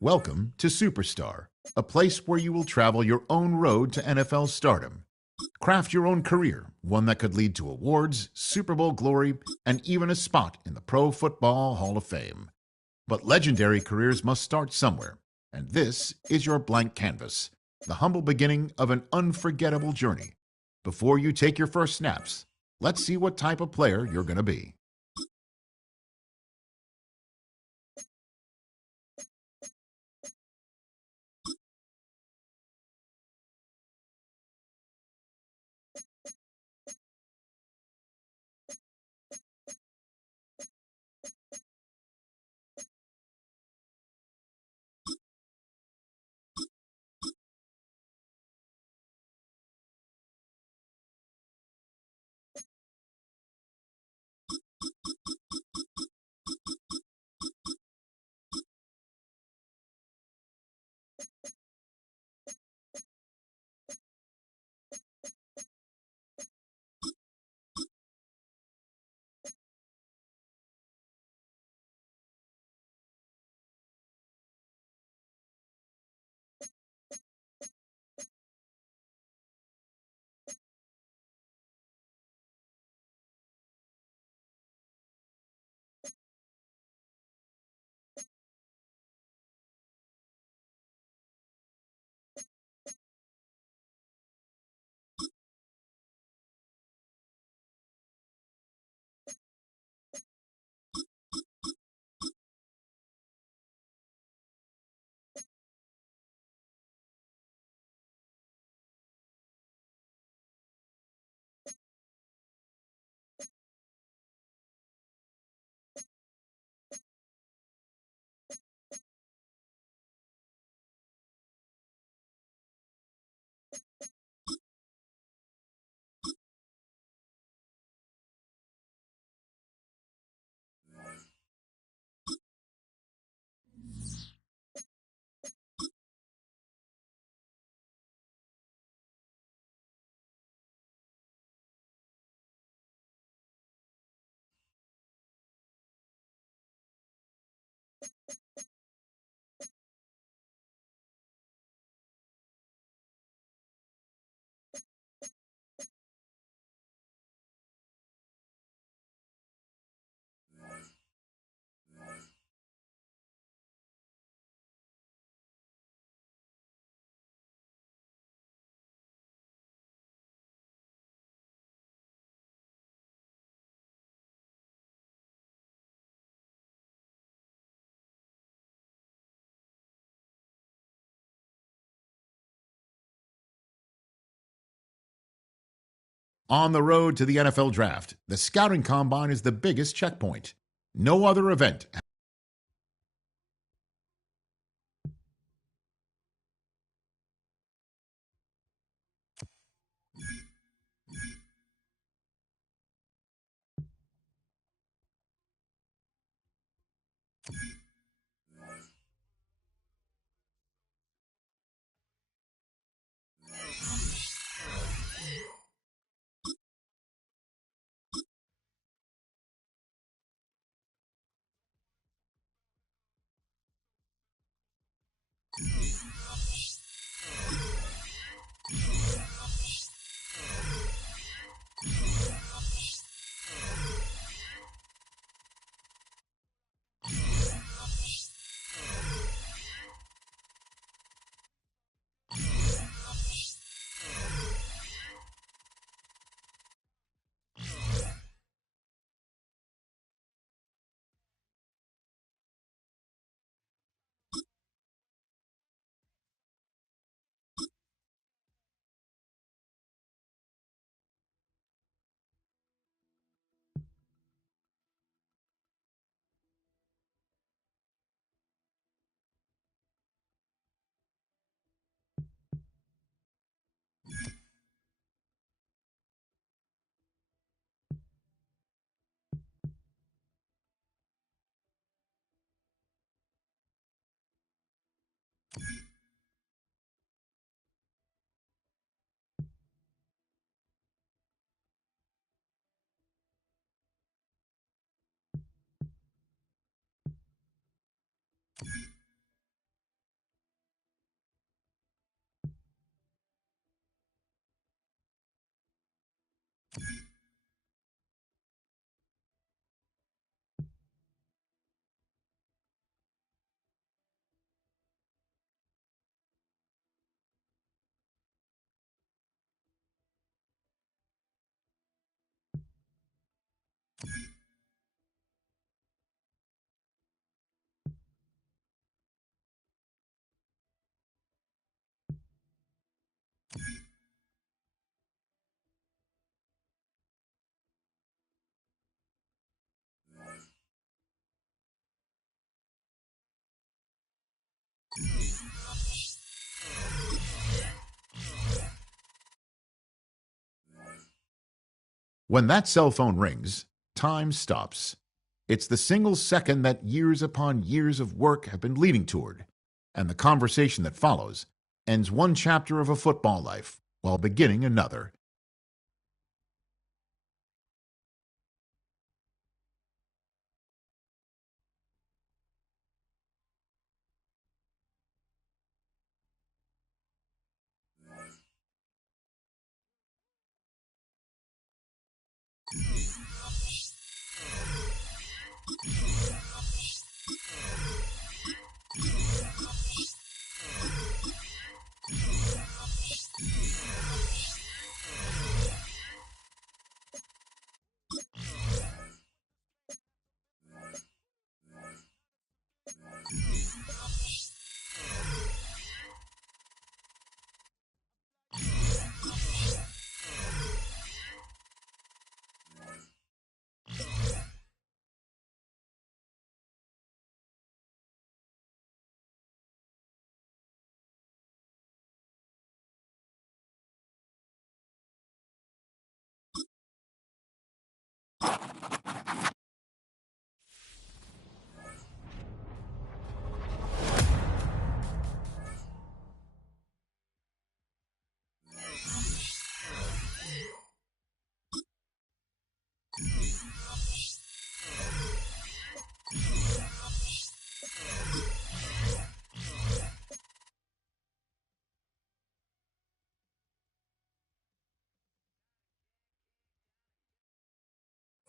Welcome to Superstar, a place where you will travel your own road to NFL stardom. Craft your own career, one that could lead to awards, Super Bowl glory, and even a spot in the Pro Football Hall of Fame. But legendary careers must start somewhere, and this is your blank canvas, the humble beginning of an unforgettable journey. Before you take your first snaps, let's see what type of player you're going to be. On the road to the NFL Draft, the Scouting Combine is the biggest checkpoint. No other event. When that cell phone rings, time stops. It's the single second that years upon years of work have been leading toward, and the conversation that follows ends one chapter of a football life while beginning another.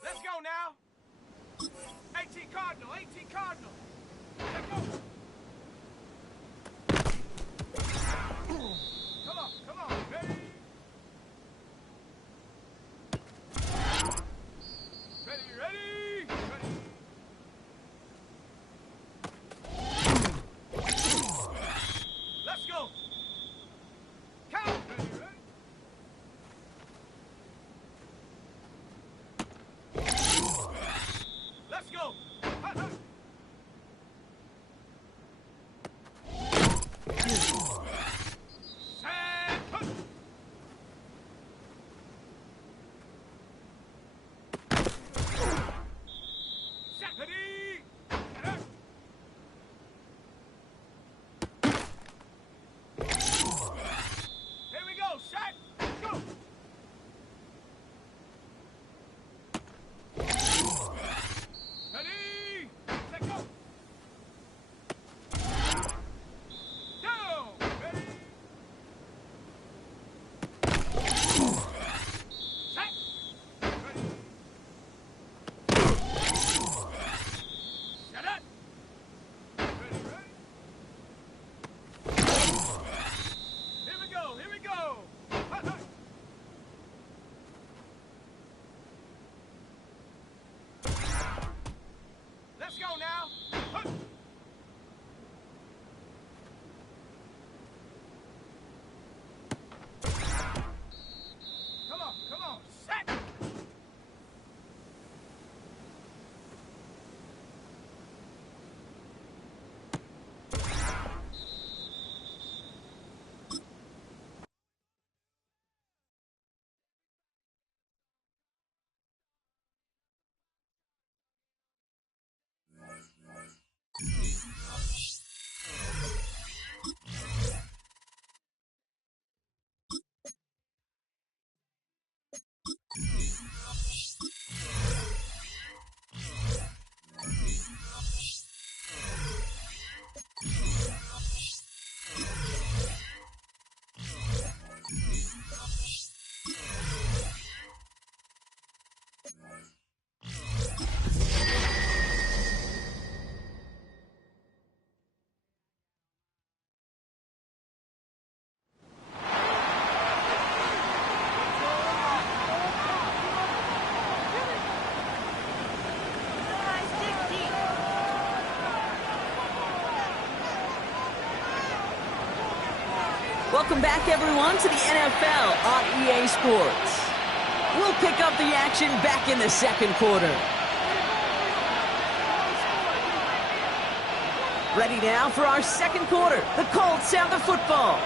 Let's go now. 18 Cardinal, 18 Cardinal. Let's go. Come on, ready? Ready. Let's go. Count. Ready. Let's go. Let's go now. Come on. Set. Welcome back, everyone, to the NFL on EA Sports. We'll pick up the action back in the second quarter. Ready now for our second quarter. The Colts have the football.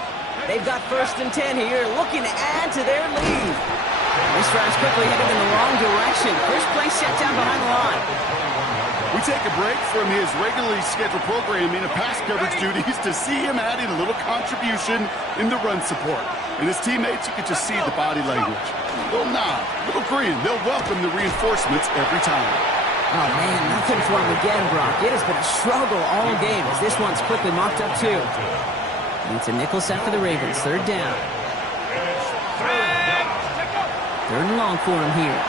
They've got 1st and 10 here, looking to add to their lead. This drive's quickly headed in the wrong direction. First play set down behind the line. We take a break from his regularly scheduled programming of pass coverage duties to see him adding a little contribution in the run support. And his teammates, you can just see the body language. Little nod, little grin. They'll welcome the reinforcements every time. Oh, man, nothing for him again, Brock. It has been a struggle all game as this one's quickly mocked up, too. And it's a nickel set for the Ravens. Third down. Third and long for him here.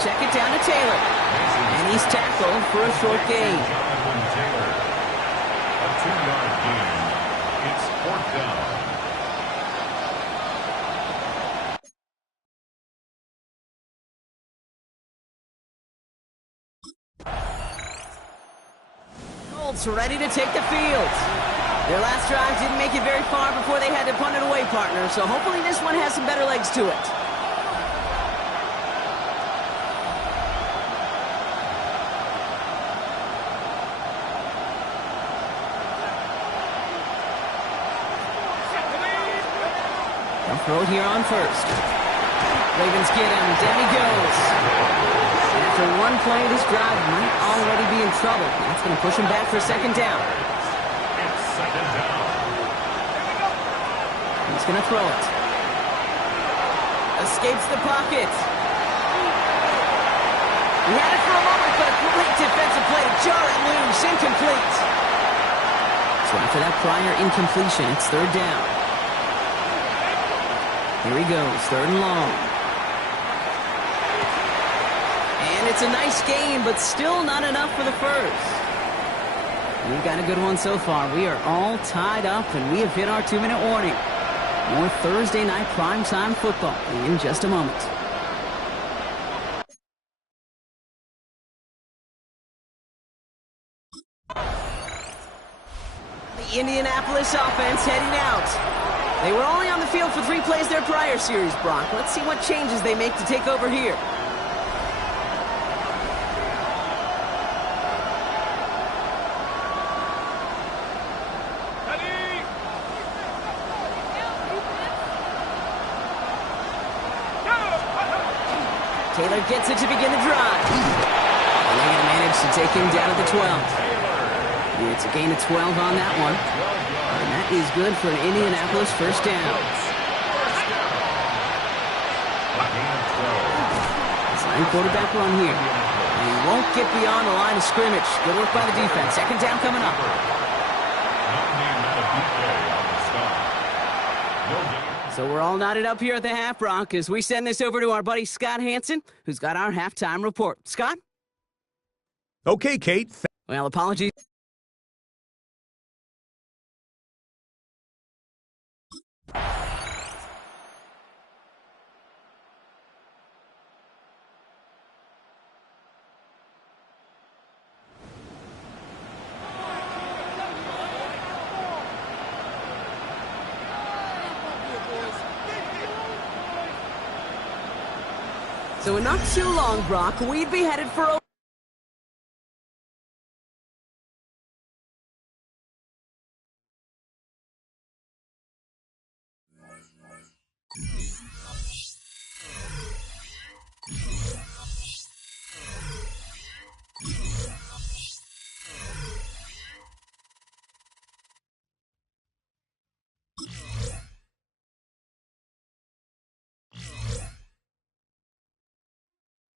Check it down to Taylor. And he's tackled for a short gain. A 2-yard gain. It's fourth down. Colts ready to take the field. Their last drive didn't make it very far before they had to punt it away, partner, so hopefully this one has some better legs to it. They'll throw it here on first. Ravens get him. Down he goes. After one play, this drive might already be in trouble. That's going to push him back for second down. It's second down. He's going to throw it. Escapes the pocket. He had it for a moment, but a great defensive play to jar it loose. Incomplete. So after that prior incompletion, it's third down. Here he goes, third and long. And it's a nice game, but still not enough for the first. We've got a good one so far. We are all tied up, and we have hit our 2-minute warning. More Thursday night primetime football in just a moment. The Indianapolis offense heading out. They were only on the field for 3 plays their prior series, Brock. Let's see what changes they make to take over here. Taylor gets it to begin the drive. And they're going to manage to take him down at the 12. It's a gain of 12 on that one. And that is good for an Indianapolis first down. Same quarterback run here. And he won't get beyond the line of scrimmage. Good work by the defense. Second down coming up. So we're all knotted up here at the half, Brock, as we send this over to our buddy Scott Hansen, who's got our halftime report. Scott? Okay, Kate. Well, apologies. So in not too long, Brock, we'd be headed for a...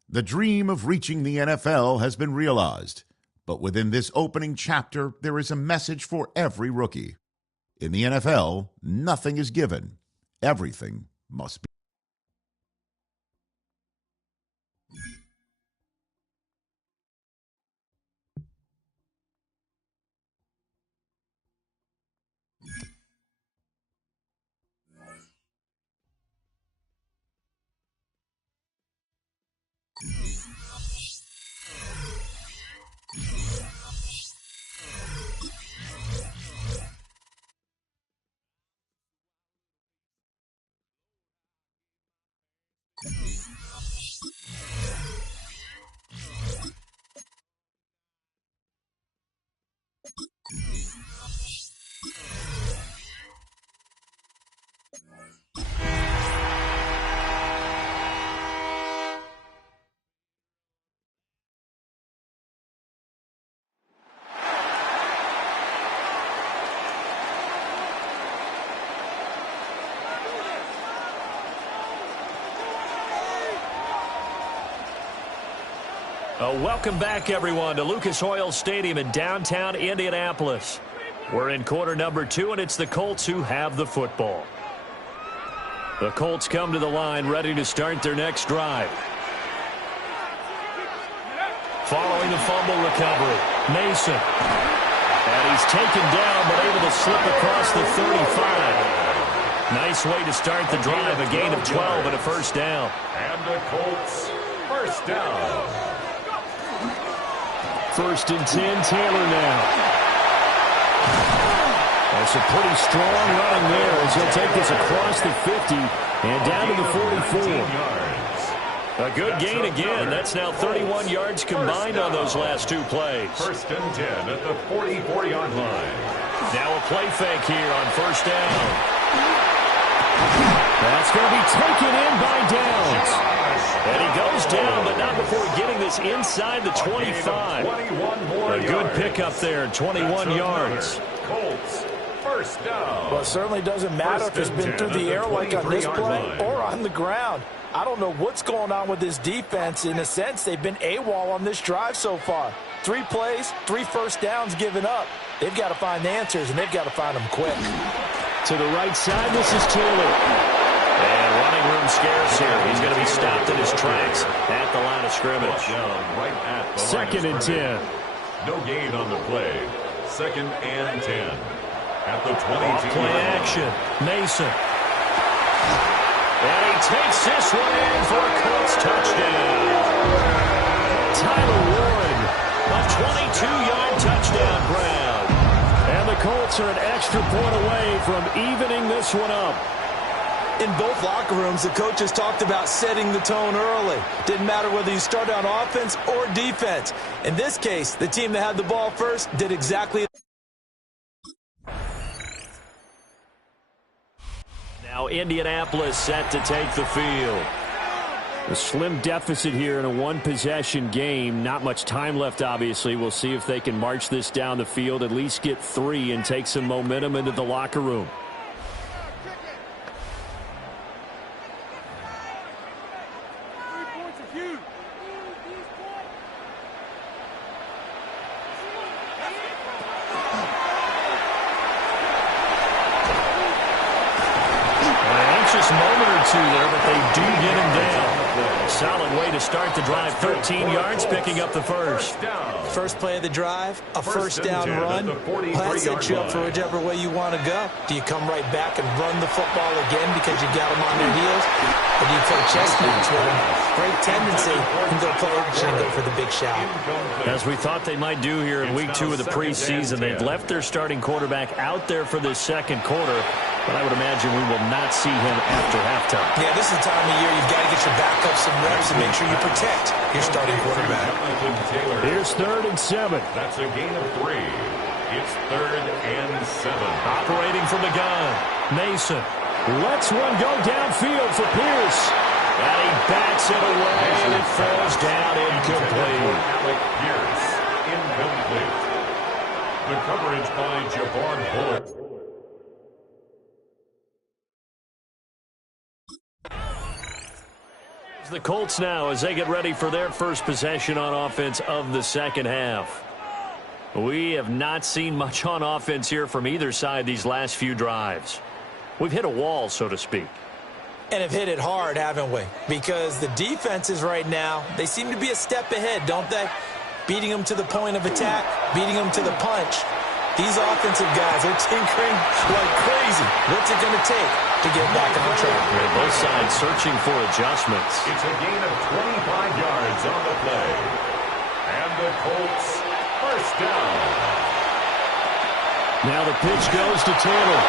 The dream of reaching the NFL has been realized, but within this opening chapter, there is a message for every rookie. In the NFL, nothing is given. Everything must be. Welcome back, everyone, to Lucas Oil Stadium in downtown Indianapolis. We're in quarter number 2, and it's the Colts who have the football. The Colts come to the line ready to start their next drive. Following the fumble recovery, Mason. And he's taken down, but able to slip across the 35. Nice way to start the drive, a gain of 12 and a first down. And the Colts, first down. 1st and 10, Taylor now. That's a pretty strong running there as he'll take this across the 50 and down to the 44. A good gain again. That's now 31 yards combined on those last 2 plays. 1st and 10 at the 44-yard line. Now a play fake here on first down. That's going to be taken in by Downs. And he goes down, but not before getting this inside the 25. A good pickup there, 21 yards. Colts, first down. Well, it certainly doesn't matter if it's been through the air like on this play or on the ground. I don't know what's going on with this defense. In a sense, they've been AWOL on this drive so far. 3 plays, 3 first downs given up. They've got to find answers, and they've got to find them quick. To the right side, this is Taylor. And running room scarce here. He's going to be stopped in his tracks at the line of scrimmage. Right at the 2nd and 10. No gain on the play. 2nd and 10. At the 22. Play action. Mason. And he takes this one in for a Colts touchdown. Tyler Warren, a 22-yard touchdown grab. And the Colts are an extra point away from evening this one up. In both locker rooms, the coaches talked about setting the tone early. Didn't matter whether you started on offense or defense. In this case, the team that had the ball first did exactly. Now Indianapolis set to take the field. A slim deficit here in a one-possession game. Not much time left, obviously. We'll see if they can march this down the field, at least get 3 and take some momentum into the locker room. Solid way to start the drive. 13 yards, picking up the first. First play of the drive, a first down run. Well, that sets you up for whichever way you want to go. Do you come right back and run the football again because you got them on their heels? Or do you play chess match with them? Great tendency and go play action and go for the big shot. As we thought they might do here in week 2 of the preseason, they've left their starting quarterback out there for this second quarter. But I would imagine we will not see him after halftime. Yeah, this is the time of year you've got to get your backup some reps and make sure you protect your starting quarterback. Here's 3rd and 7. That's a gain of 3. It's 3rd and 7. Operating from the gun. Mason lets one go downfield for Pierce. And he bats it away, and it falls down incomplete. Alec Pierce, incomplete. The coverage by Jabbar Bullock. The Colts now as they get ready for their first possession on offense of the second half. We have not seen much on offense here from either side these last few drives. We've hit a wall, so to speak. And have hit it hard, haven't we? Because the defenses right now, they seem to be a step ahead, don't they? Beating them to the point of attack, beating them to the punch. These offensive guys are tinkering like crazy. What's it going to take to get back on track? And both sides searching for adjustments. It's a gain of 25 yards on the play. And the Colts, first down. Now the pitch goes to Taylor.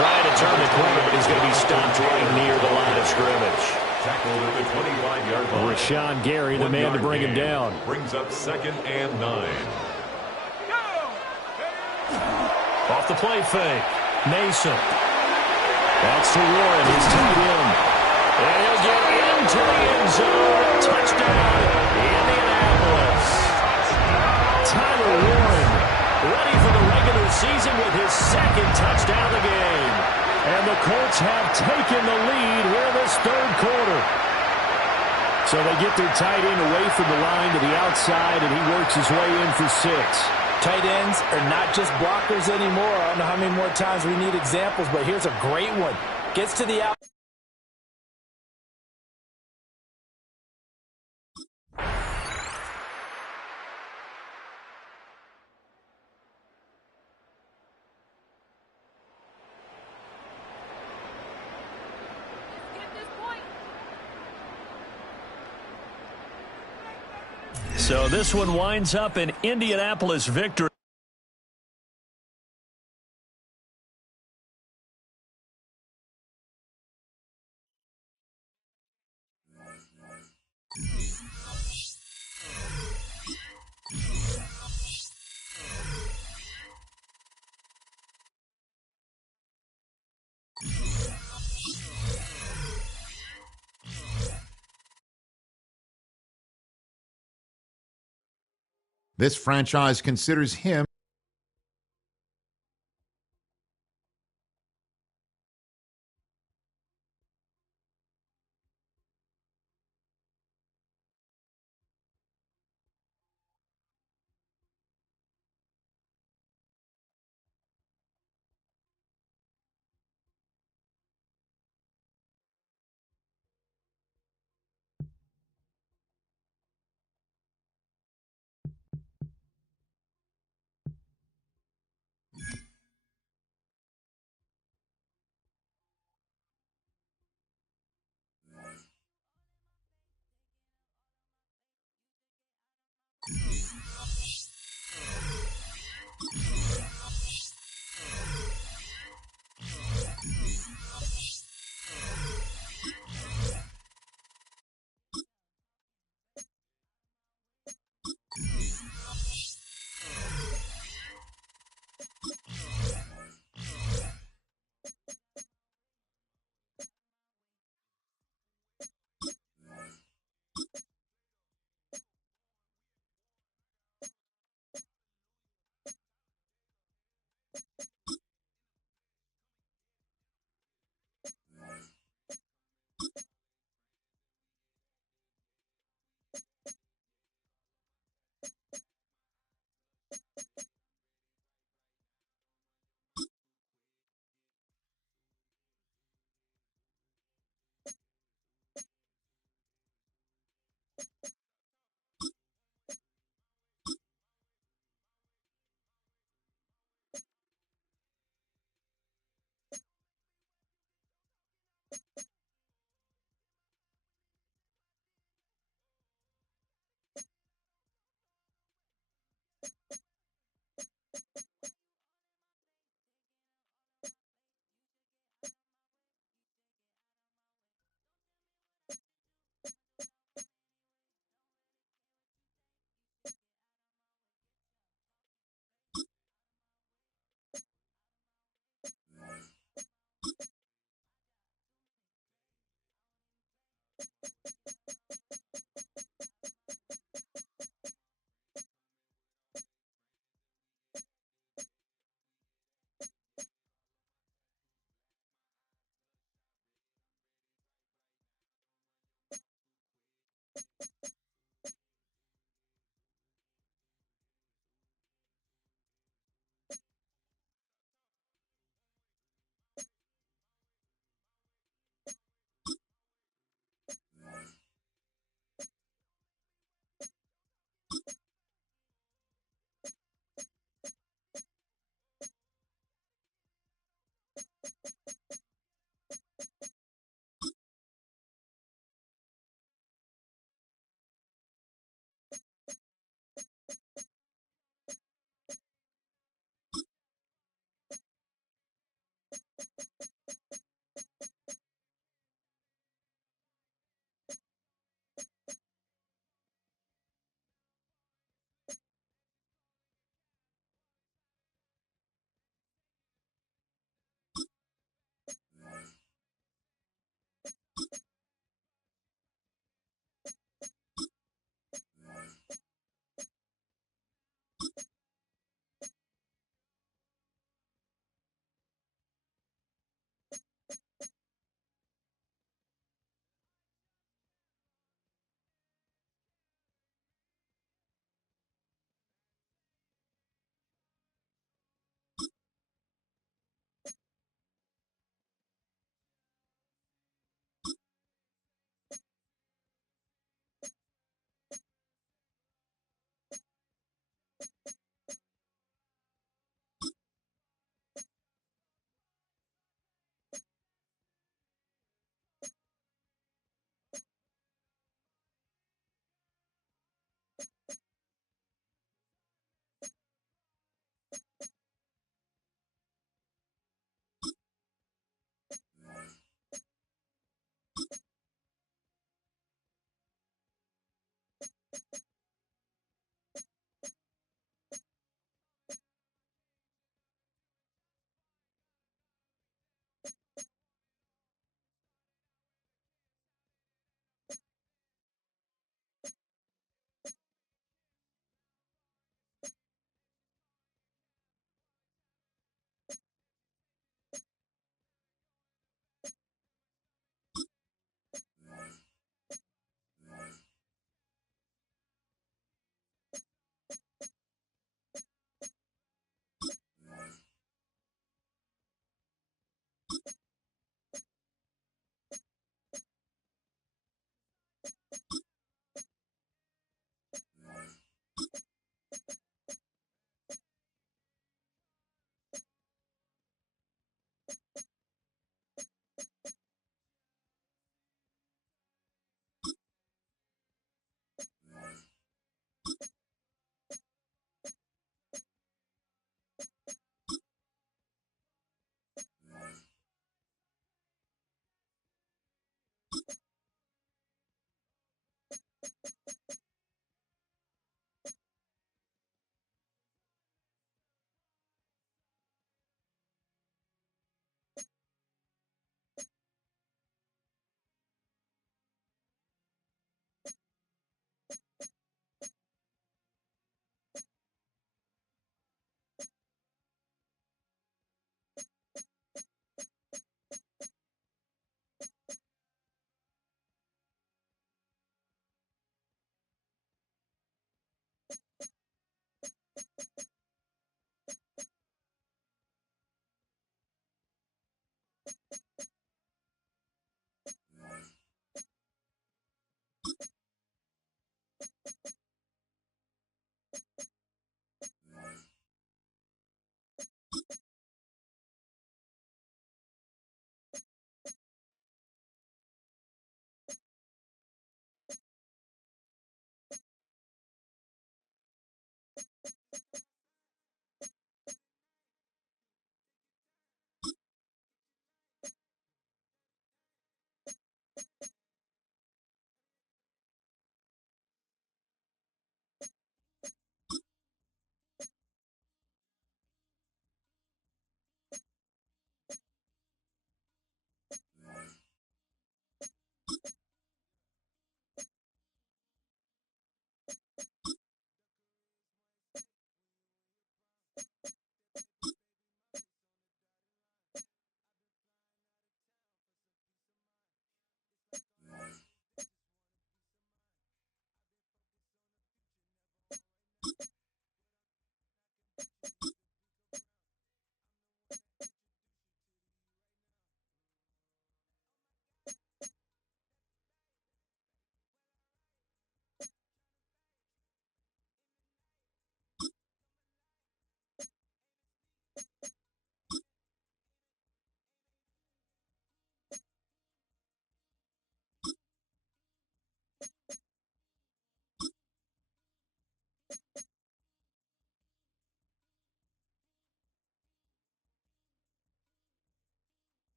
Trying to turn the corner, but he's going to be stopped right near the line of scrimmage. Tackled at the 25-yard line. Rashawn Gary, the man to bring him down. Brings up 2nd and 9. Off the play fake. Mason. That's to Warren. He's tied in. And he'll get into the end zone. Touchdown, Indianapolis. Tyler Warren ready for the regular season with his 2nd touchdown of the game. And the Colts have taken the lead here in this 3rd quarter. So they get their tight end away from the line to the outside, and he works his way in for 6. Tight ends are not just blockers anymore. I don't know how many more times we need examples, but here's a great one. Gets to the out. So this one winds up an Indianapolis victory. This franchise considers him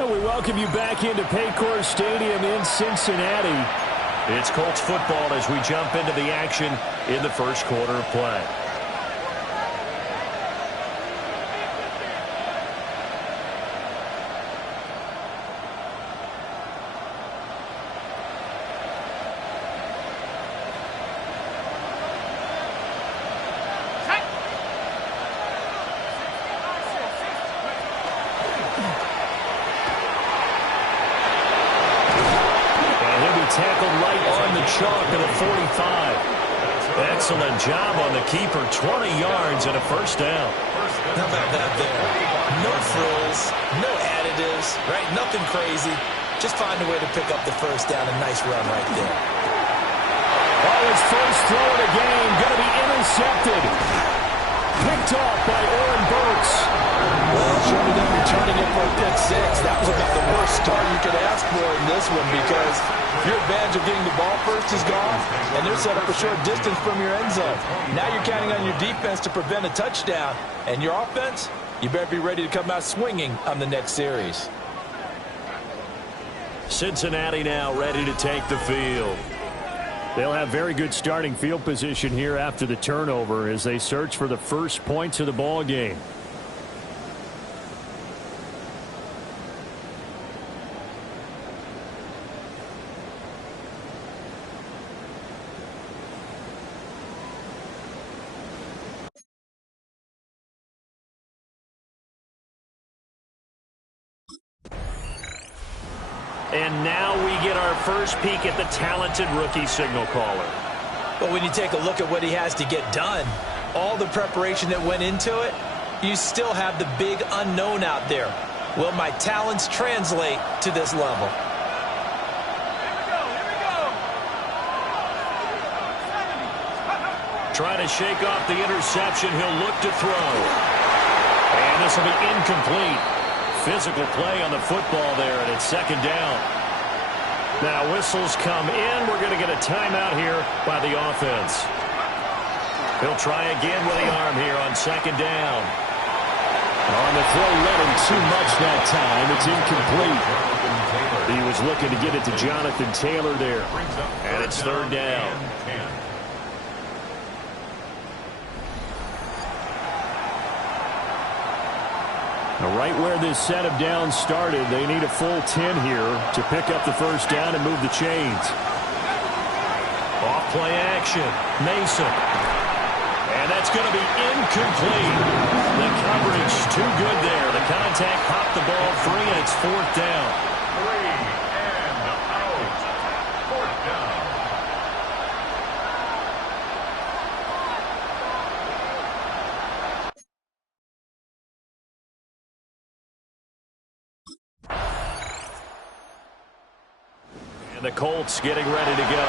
We welcome you back into Paycor Stadium in Cincinnati. It's Colts football as we jump into the action in the first quarter of play. Tackled right on the chalk at a 45. Excellent job on the keeper. 20 yards and a first down. How about that there? No frills, no additives, right? Nothing crazy. Just find a way to pick up the first down. A nice run right there. Oh, his first throw of the game going to be intercepted. Picked off by Aaron Burks. Well, showed it up returning it for a pick six. That was about the worst start you could ask for in this one because your advantage of getting the ball first is gone, and they're set up a short distance from your end zone. Now you're counting on your defense to prevent a touchdown, and your offense, you better be ready to come out swinging on the next series. Cincinnati now ready to take the field. They'll have very good starting field position here after the turnover as they search for the first points of the ball game. And now we get our first peek at the talented rookie signal caller. But when you take a look at what he has to get done, all the preparation that went into it, you still have the big unknown out there. Will my talents translate to this level? Trying to shake off the interception. He'll look to throw. And this will be incomplete. Physical play on the football there, and it's second down. Now whistles come in. We're going to get a timeout here by the offense. He'll try again with the arm here on second down. On the throw, led him too much that time. It's incomplete. He was looking to get it to Jonathan Taylor there. And it's third down. Now, right where this set of downs started, they need a full 10 here to pick up the first down and move the chains. Off play action. Mason. And that's going to be incomplete. The coverage too good there. The contact popped the ball free, and it's fourth down. 3 and out. Fourth down. And the Colts getting ready to go.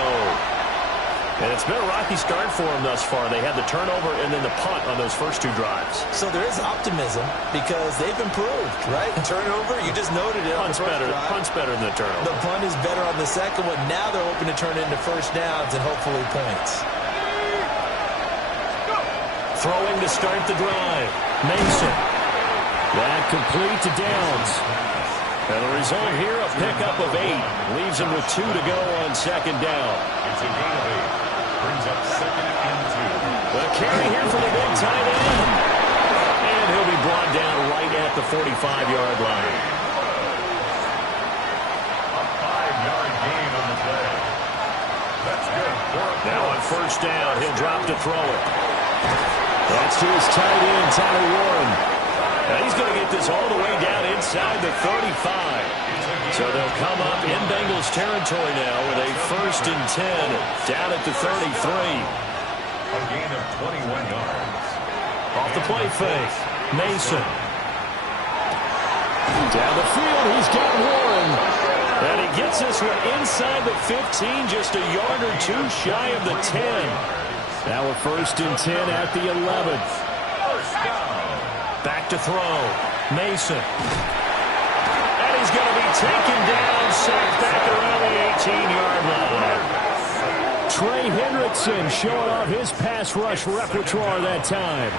And it's been a rocky start for them thus far. They had the turnover and then the punt on those first two drives. So there is optimism because they've improved, right? Turnover, you just noted it. Punt's better than the turnover. The punt is better on the second one. Now they're hoping to turn it into first downs and hopefully points. Throwing to start the drive. Mason. That complete to Downs. And the result here, a pickup of 8. Leaves him with 2 to go on second down. It's a gain of 8. Brings up second and 2. The carry here for the big tight end. And he'll be brought down right at the 45-yard line. A 5-yard gain on the play. That's good. Now on first down, he'll drop to throw it. That's to his tight end, Tyler Warren. Now he's going to get this all the way down inside the 35. So they'll come up in Bengals territory now with a first and 10 down at the 33. A gain of 21 yards. Off the play fake. Mason. Down the field, he's got Warren. And he gets this one inside the 15, just a yard or two shy of the 10. Now a first and 10 at the 11th. First down. Back to throw. Mason. And he's going to be taken down, sacked back around the 18-yard line. Trey Hendrickson showing off his pass rush repertoire that time.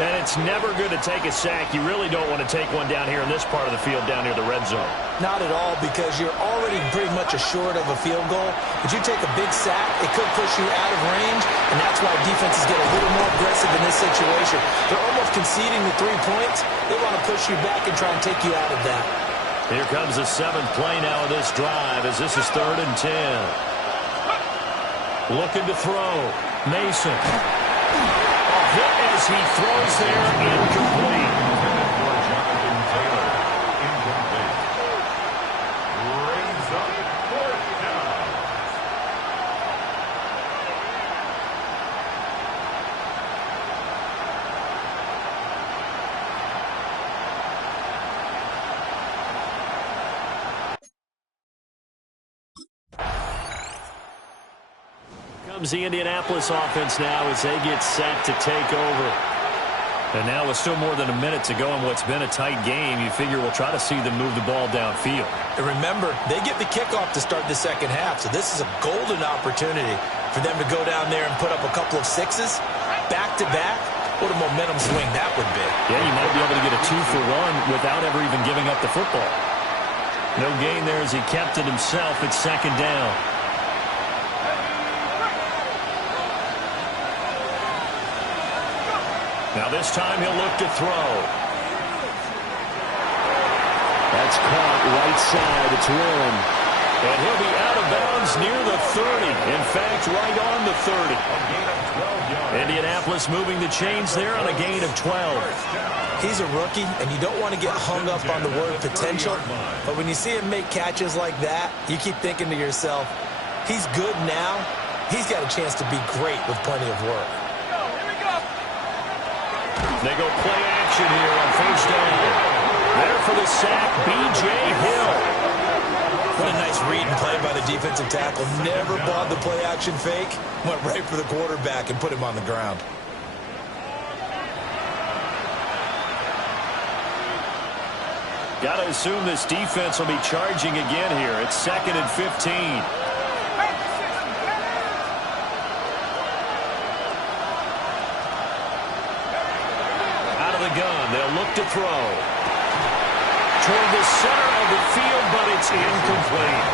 And it's never good to take a sack. You really don't want to take one down here in this part of the field, down near the red zone. Not at all, because you're already pretty much assured of a field goal. But you take a big sack, it could push you out of range, and that's why defenses get a little more aggressive in this situation. They're almost conceding the 3 points. They want to push you back and try and take you out of that. Here comes the 7th play now of this drive, as this is 3rd and 10. Looking to throw. Mason. A hit as he throws there, incomplete. Jonathan Taylor, incomplete. Brings up 4th down. Comes the Indianapolis offense now as they get set to take over. And now with still more than a minute to go in what's been a tight game, you figure we'll try to see them move the ball downfield. And remember, they get the kickoff to start the second half, so this is a golden opportunity for them to go down there and put up a couple of sixes back-to-back. What a momentum swing that would be. Yeah, you might be able to get a 2-for-1 without ever even giving up the football. No gain there as he kept it himself at 2nd down. Now this time he'll look to throw. That's caught right side. It's Warren. And he'll be out of bounds near the 30. In fact, right on the 30. Indianapolis moving the chains there on a gain of 12. He's a rookie, and you don't want to get hung up on the word potential. But when you see him make catches like that, you keep thinking to yourself, he's good now. He's got a chance to be great with plenty of work. They go play action here on 1st down. There for the sack, B.J. Hill. What a nice read and play by the defensive tackle. Never bought the play action fake. Went right for the quarterback and put him on the ground. Got to assume this defense will be charging again here. It's 2nd and 15. Gun. They'll look to throw. Toward the center of the field, but it's incomplete.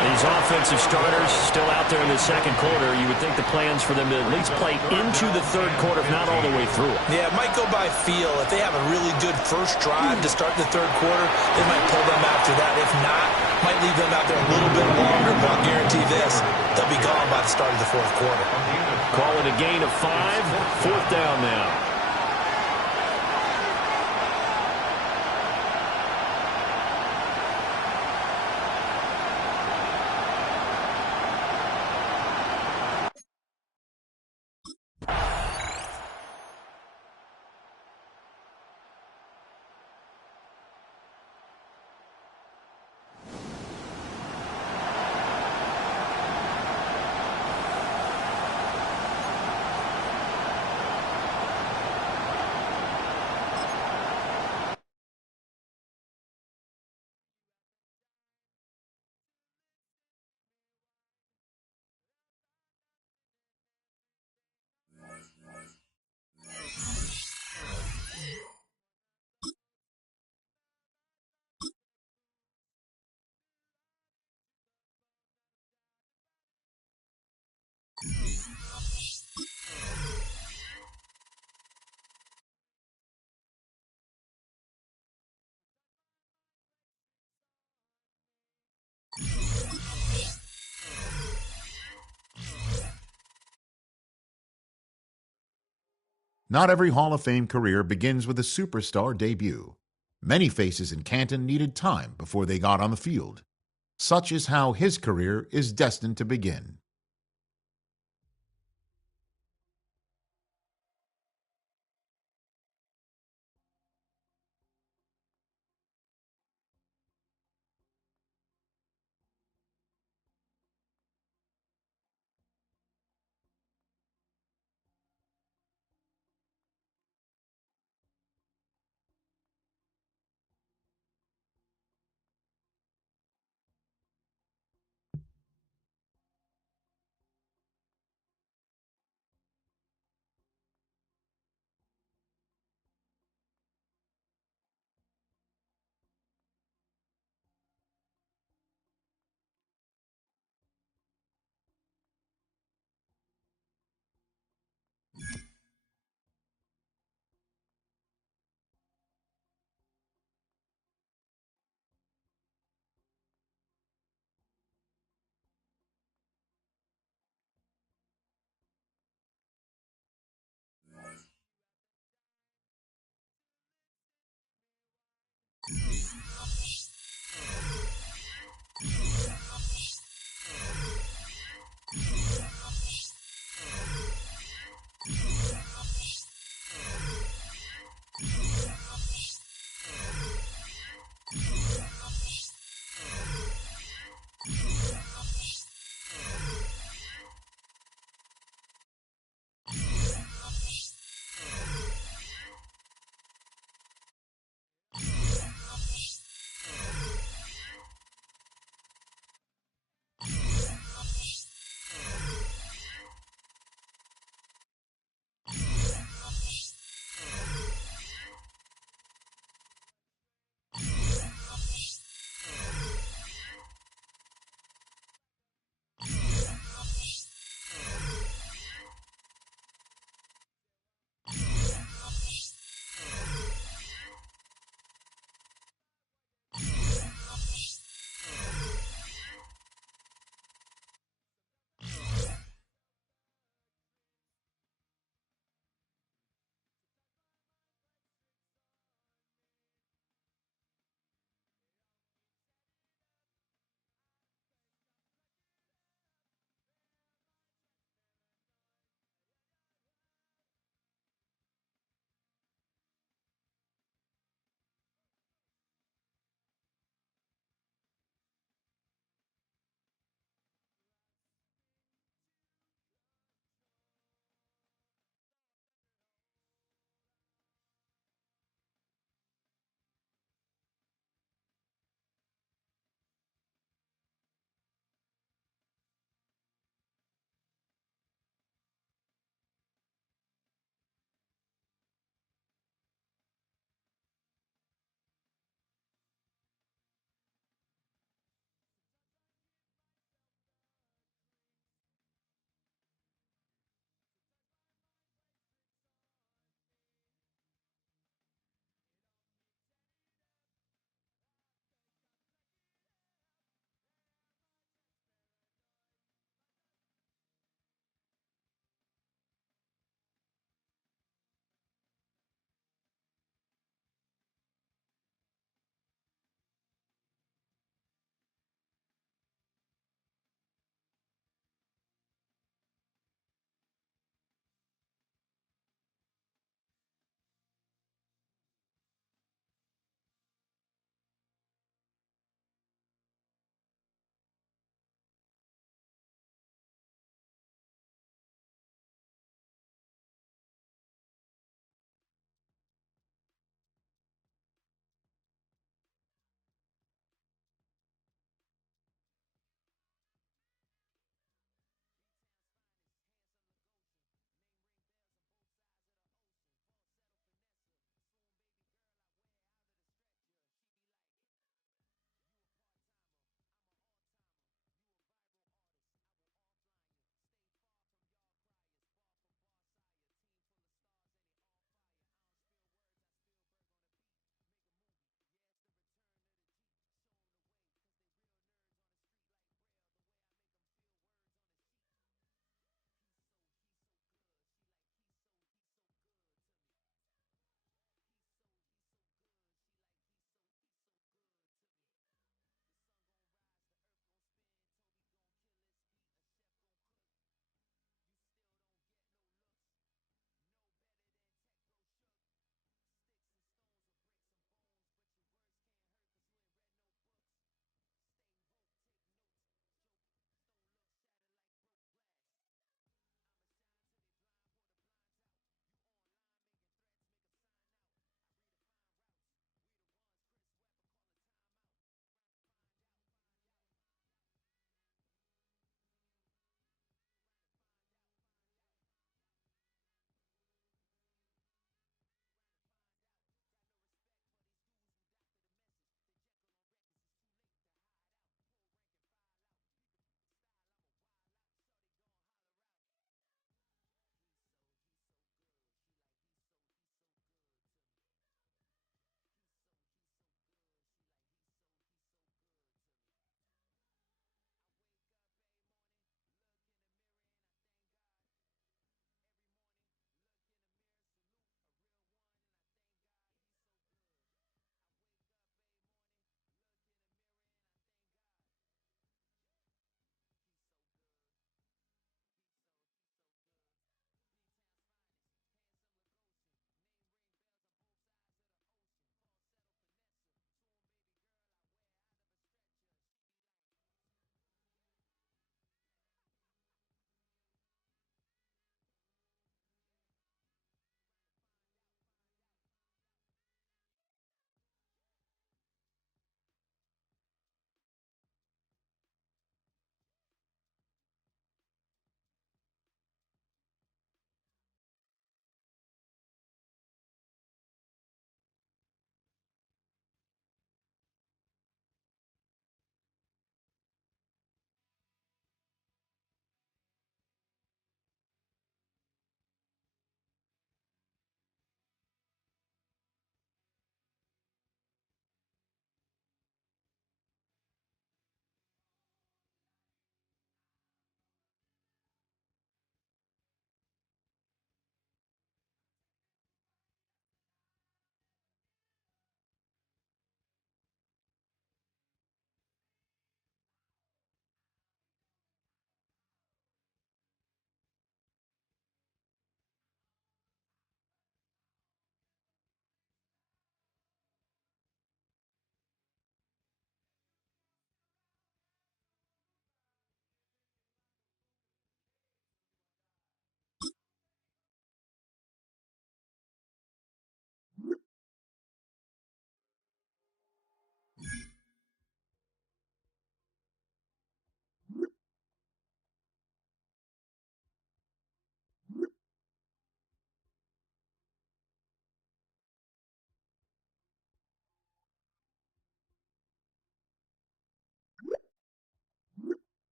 These offensive starters still out there in the 2nd quarter. You would think the plans for them to at least play into the 3rd quarter, if not all the way through. Yeah, it might go by feel. If they have a really good first drive to start the 3rd quarter, they might pull them after that. If not, might leave them out there a little bit longer, but I'll guarantee this, they'll be gone by the start of the 4th quarter. Call it a gain of 5. 4th down now. Not every Hall of Fame career begins with a superstar debut. Many faces in Canton needed time before they got on the field. Such is how his career is destined to begin.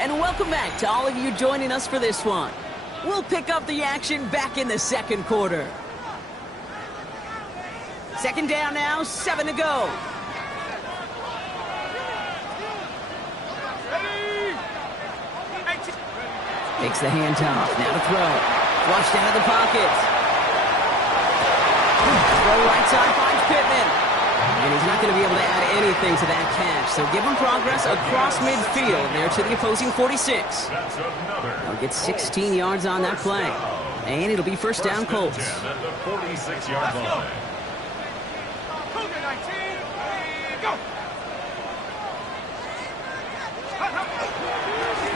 And welcome back to all of you joining us for this one. We'll pick up the action back in the second quarter. Second down now, 7 to go. Takes the handoff, now to throw. Flushed out of the pocket. Throw right side finds Pittman. And he's not going to be able to add anything to that catch. So give him progress across midfield there to the opposing 46. They'll get 16 yards on that play. And it'll be first down Colts. At the 46-yard line.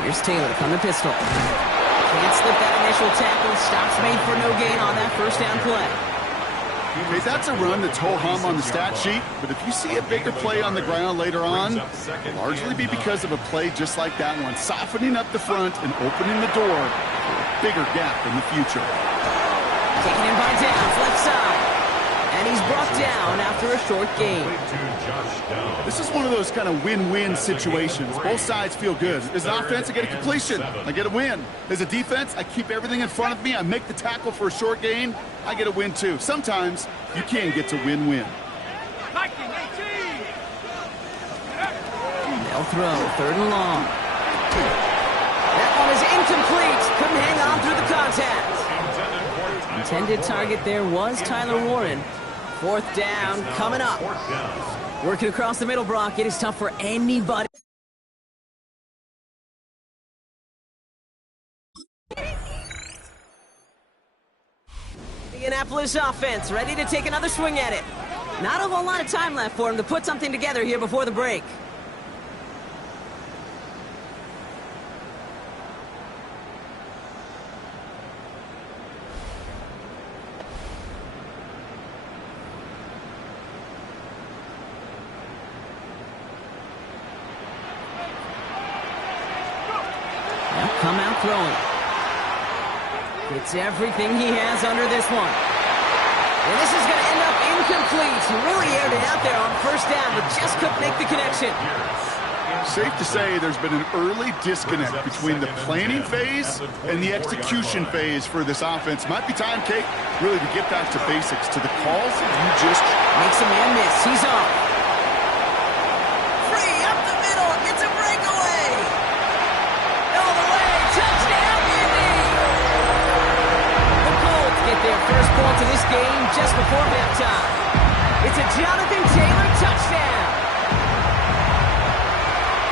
Here's Taylor from the pistol. Can't slip that initial tackle. Stops made for no gain on that first down play. Okay, that's a run that's ho-hum on the stat sheet, but if you see a bigger play on the ground later on, it'll largely be because of a play just like that one, softening up the front and opening the door for a bigger gap in the future. Taken in by Downs, left side. And he's brought down after a short gain. This is one of those kind of win-win situations. Both sides feel good. As an offense, I get a completion. I get a win. As a defense, I keep everything in front of me. I make the tackle for a short gain. I get a win, too. Sometimes, you can get to win-win. They'll throw, third and long. That one is incomplete. Couldn't hang on through the contact. Intended target there was Tyler Warren. Fourth down coming up. Working across the middle, Brock. It is tough for anybody. The Indianapolis offense ready to take another swing at it. Not a whole lot of time left for him to put something together here before the break. Come out throwing. Gets everything he has under this one. And this is going to end up incomplete. He really aired it out there on first down, but just couldn't make the connection. Safe to say there's been an early disconnect between the planning phase and the execution phase for this offense. Might be time, Kate, really to get back to basics, to the calls that you just... Makes a man miss. He's off. Free up the middle. Gets a breakaway. All the way. Touchdown, Indy. The Colts get their first point of this game just before halftime. It's a Jonathan Taylor touchdown.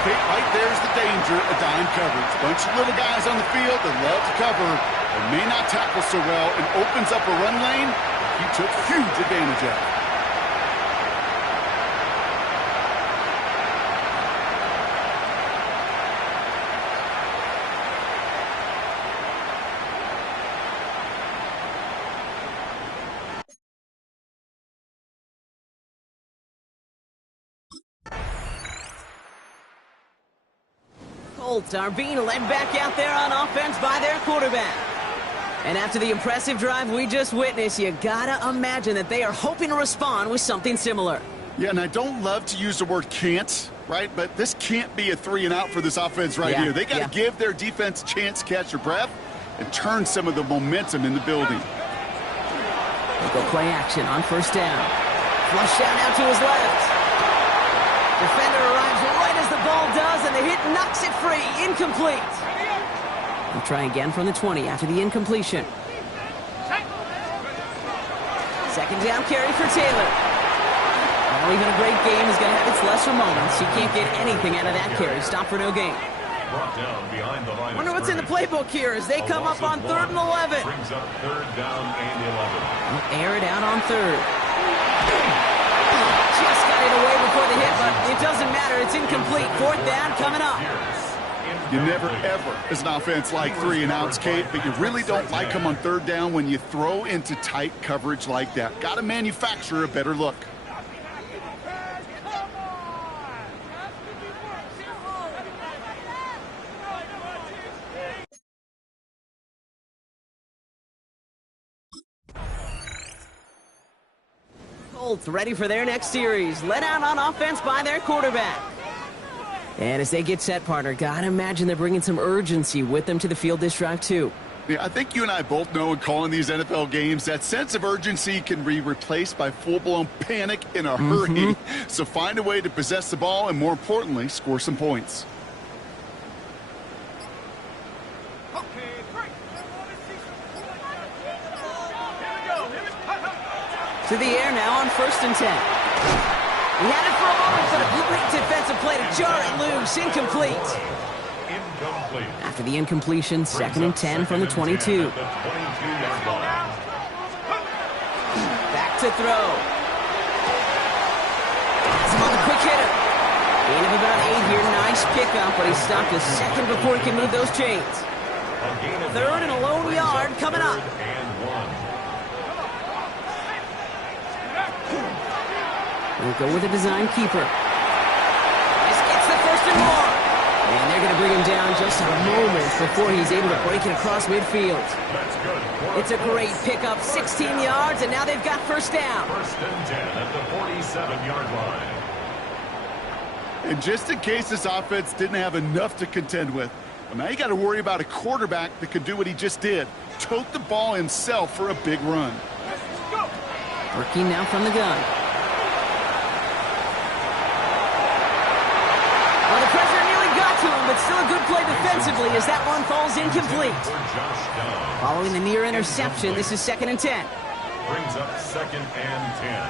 Right there's the danger of dime coverage. Bunch of little guys on the field that love to cover and may not tackle so well, and opens up a run lane that he took huge advantage of. Colts are being led back out there on offense by their quarterback. And after the impressive drive we just witnessed, you gotta imagine that they are hoping to respond with something similar. Yeah, and I don't love to use the word can't, right? But this can't be a 3-and-out for this offense right here. They got to give their defense a chance to catch their breath and turn some of the momentum in the building. They go play action on first down. Flush down now to his left. Defender arrives right as the ball does, and the hit knocks it free. Incomplete. We'll try again from the 20 after the incompletion. Second down carry for Taylor. Well, even a great game is going to have its lesser moments. You can't get anything out of that carry. Stop for no gain. Wonder what's in the playbook here as they come up on 3rd and 11. Brings up 3rd down and 11. We'll air it out on 3rd. Just got it away before the hit, but it doesn't matter. It's incomplete. 4th down coming up. You never, ever, as an offense, like 3-and-outs, Kate, but you really don't like them on 3rd down when you throw into tight coverage like that. Got to manufacture a better look. Colts ready for their next series. Let out on offense by their quarterback. And as they get set, partner, gotta imagine they're bringing some urgency with them to the field this drive, too. Yeah, I think you and I both know in calling these NFL games that sense of urgency can be replaced by full-blown panic in a hurry. So find a way to possess the ball and, more importantly, score some points. To the air now on 1st and 10. He had it for a moment, but a great defensive play to jar it loose. Incomplete. After the incompletion, 2nd and 10 from the 22. Back to throw. That's him on the quick hitter. Gain of about 8 here. Nice pickup, but he stopped a second before he can move those chains. 3rd and a lone yard coming up. We'll go with a design keeper. This gets the 1st and more. And they're going to bring him down just a moment before he's able to break it across midfield. It's a great pickup, 16 yards, and now they've got 1st down. 1st and 10 at the 47-yard line. And just in case this offense didn't have enough to contend with, well, now you got to worry about a quarterback that could do what he just did. Tote the ball himself for a big run. Working now from the gun. Well, the pressure nearly got to him, but still a good play defensively as that one falls incomplete. Following the near interception, this is 2nd and 10. Brings up 2nd and 10.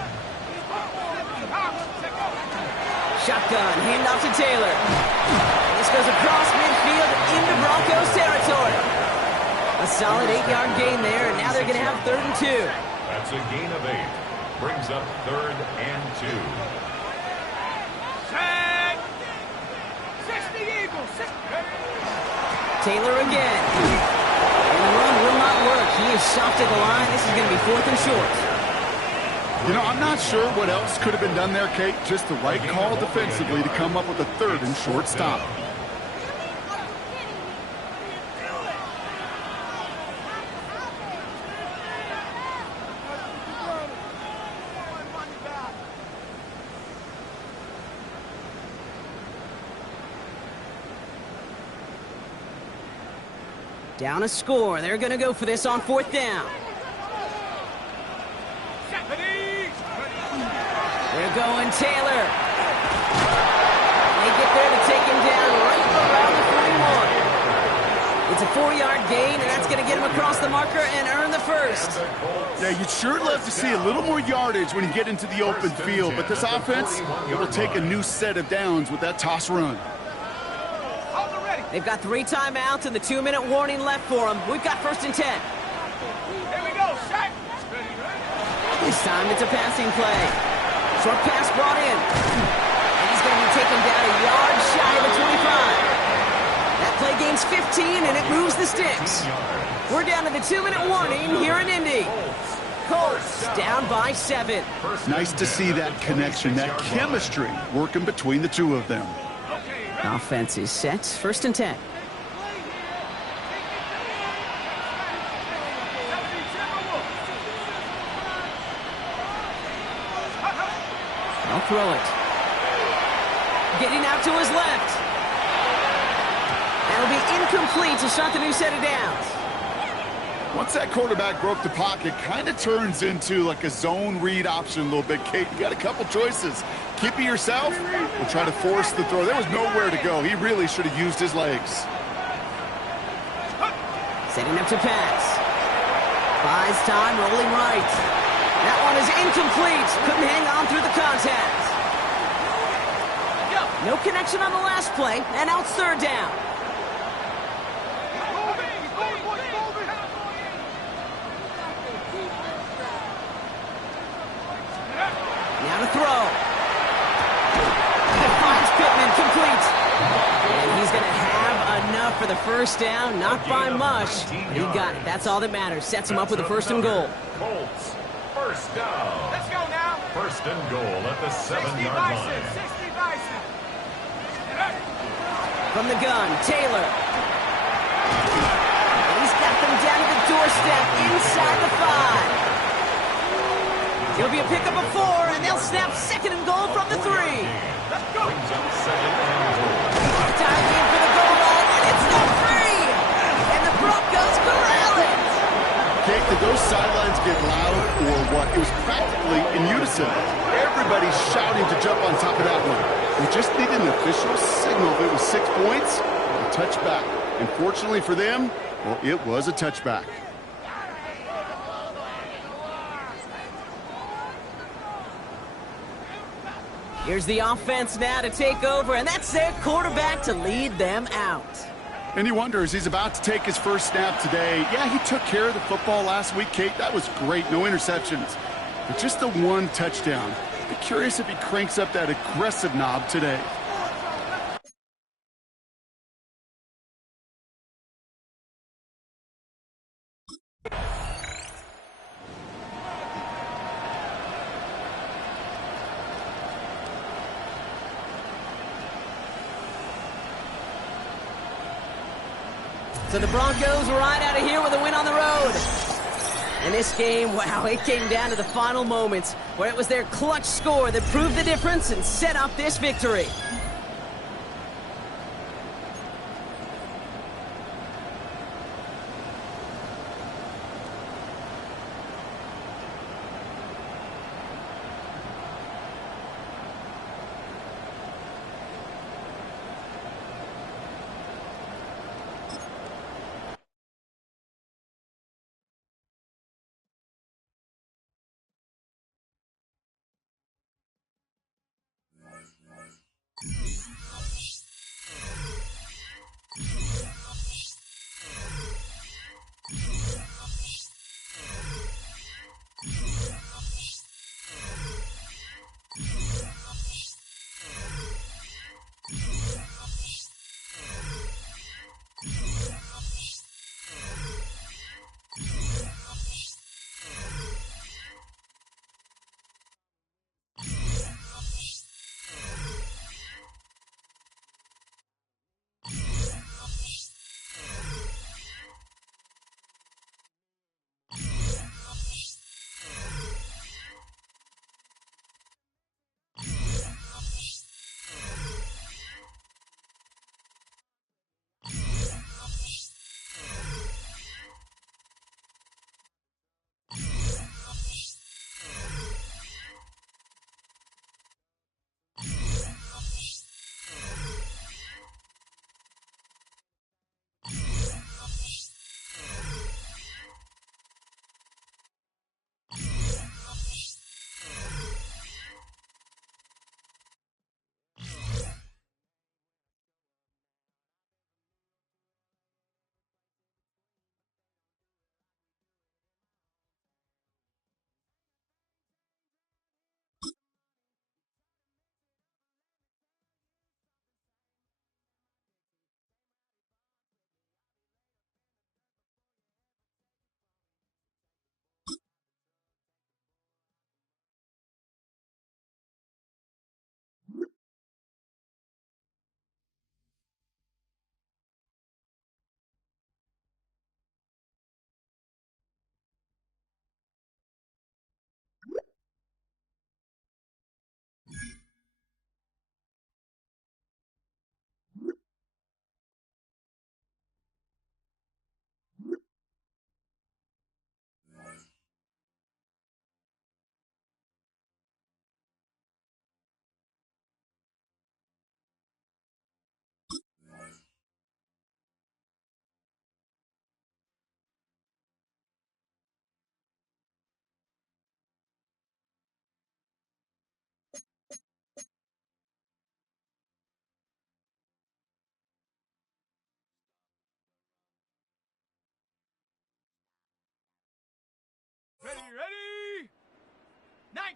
Shotgun, handoff to Taylor. This goes across midfield into Broncos territory. A solid 8-yard gain there, and now they're going to have 3rd and 2. That's a gain of 8. Brings up 3rd and 2. Taylor again. And the run will not work. He is stopped at the line. This is going to be 4th and short. You know, I'm not sure what else could have been done there, Kate. Just the right call defensively to come up with a 3rd and short stop. Down a score. They're going to go for this on 4th down. They're going Taylor. They get there to take him down right around the 41. It's a 4-yard gain, and that's going to get him across the marker and earn the 1st. Yeah, you'd sure love to see a little more yardage when you get into the open field, but this offense, it will take a new set of downs with that toss run. They've got 3 timeouts and the 2-minute warning left for them. We've got 1st and 10. Here we go, Shaq. This time it's a passing play. Short pass brought in. And he's going to be taken down a yard shy of the 25. That play gains 15 and it moves the sticks. We're down to the 2-minute warning here in Indy. Colts down by 7. Nice to see that connection, that chemistry working between the two of them. Offense is set. 1st and 10. I'll throw it. Getting out to his left. That'll be incomplete to start the new set of downs. Once that quarterback broke the pocket, kind of turns into like a zone read option a little bit, Kate. You got a couple choices. Keep it yourself or try to force the throw. There was nowhere to go. He really should have used his legs. Setting up to pass. Buys time, rolling right. That one is incomplete. Couldn't hang on through the contact. No connection on the last play, and now it's third down. Now to throw. Defines Pittman, complete. And he's going to have enough for the first down. Not by much, but he got it. That's all that matters. Sets him up with a first and goal. Colts, first down. Let's go now. First and goal at the 7-yard line. 60 Bison. From the gun, Taylor. And he's got them down to the doorstep inside the 5. He'll be a pickup of 4, and they'll snap second and goal from the 3. Let's go. Brings up second and goal. Diving in for the goal line, and it's not free. And the Broncos corral it. Kate, did those sidelines get loud or what? It was practically in unison. Everybody's shouting to jump on top of that one. We just needed an official signal if it was 6 points, a touchback. And fortunately for them, well, it was a touchback. Here's the offense now to take over, and that's their quarterback to lead them out. And you wonder, as he's about to take his first snap today, yeah, he took care of the football last week, Kate. That was great. No interceptions. But just the one touchdown. Be curious if he cranks up that aggressive knob today. So the Broncos right out of here with a win on the road. And this game, wow, it came down to the final moments where it was their clutch score that proved the difference and set up this victory.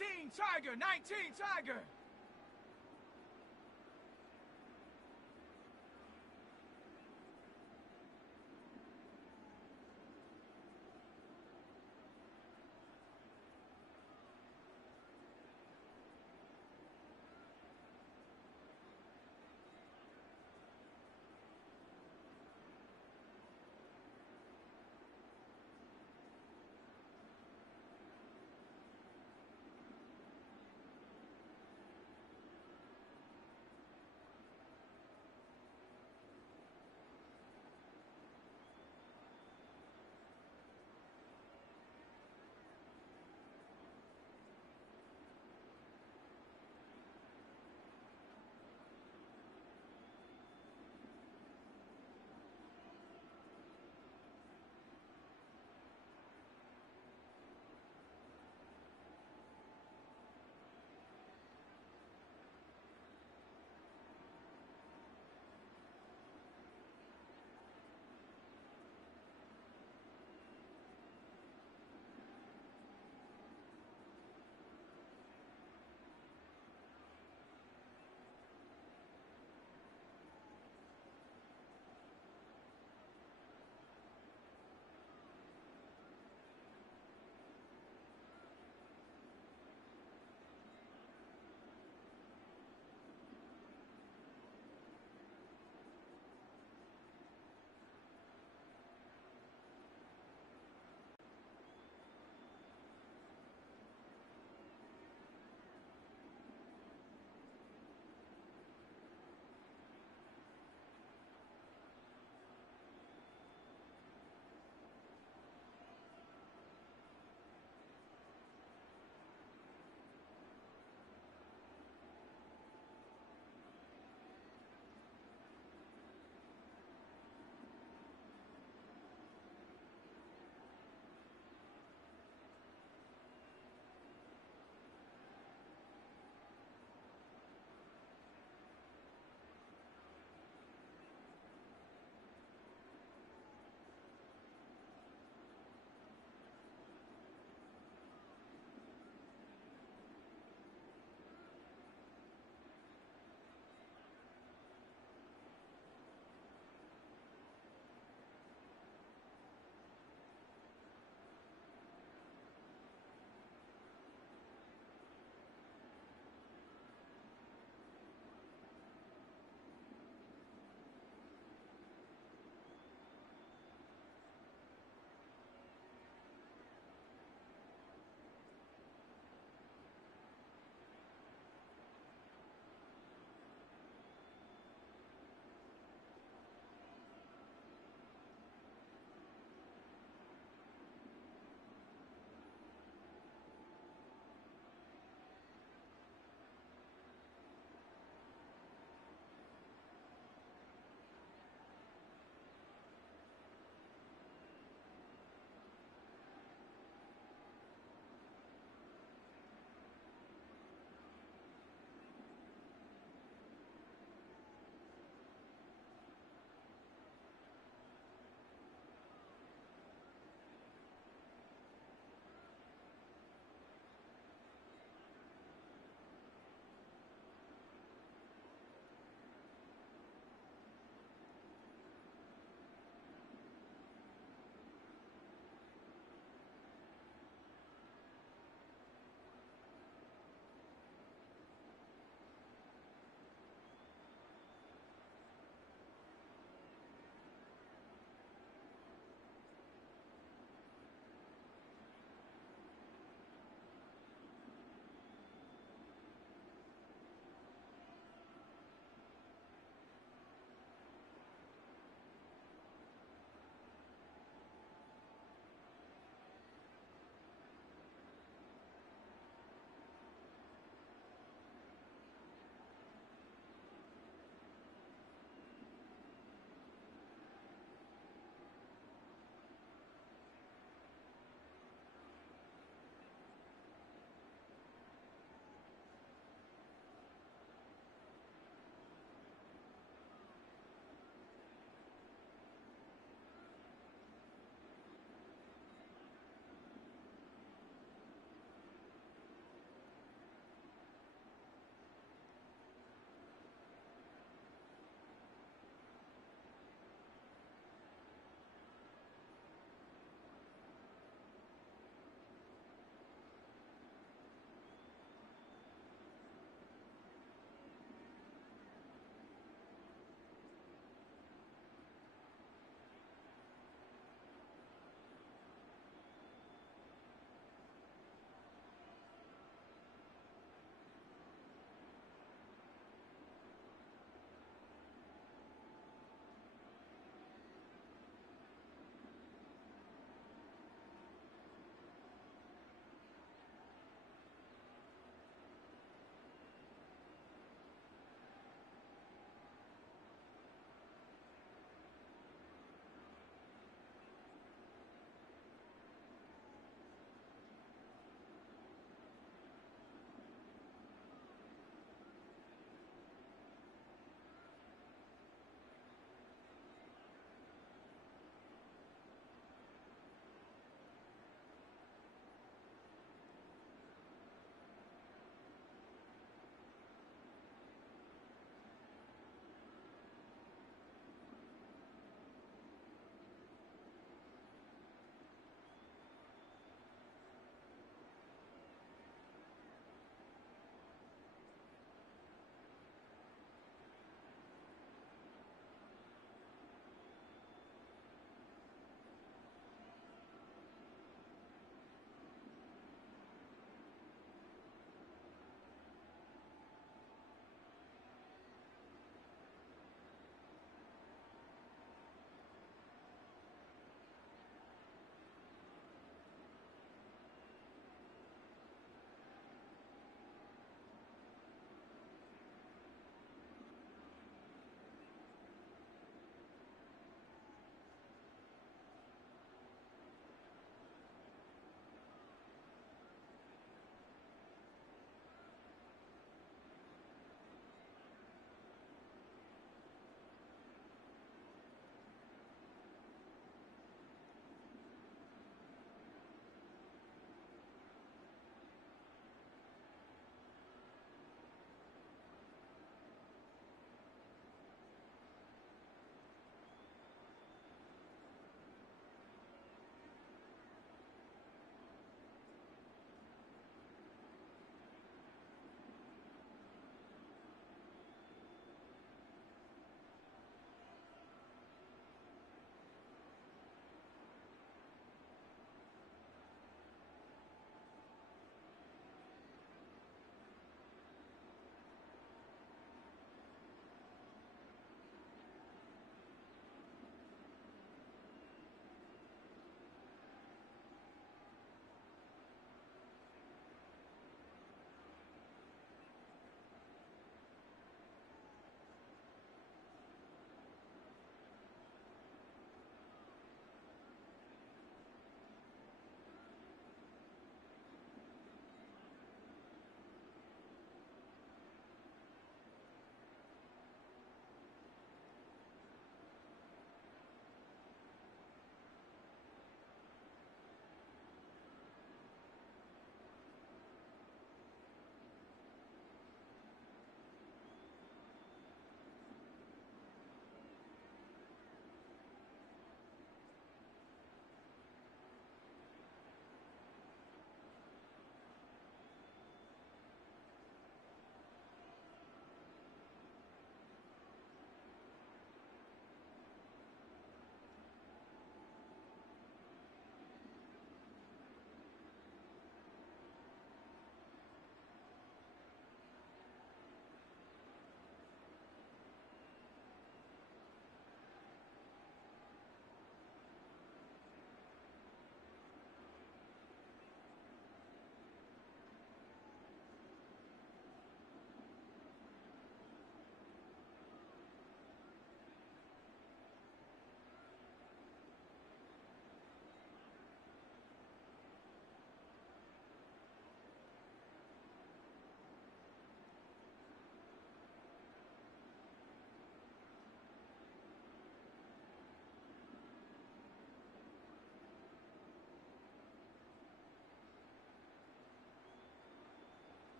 19 Tiger, 19 Tiger.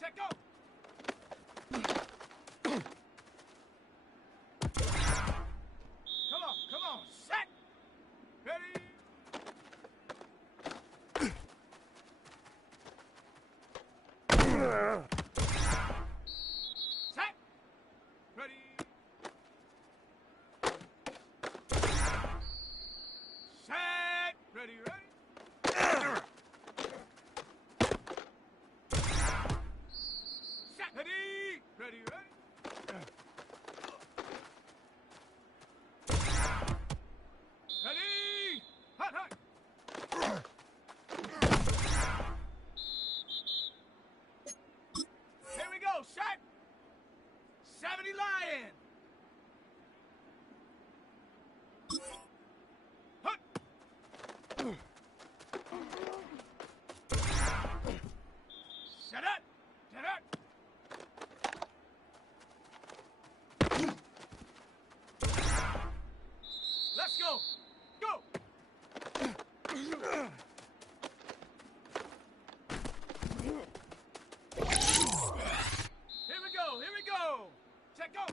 Check, go. Come on. Set. Ready. Set. Ready. Set. Ready. Set. Ready. Ready. Hot. Here we go. Shot. 70 Lion. Hut. Set up. Set up. Let's go. Go. Here we go. Check, go.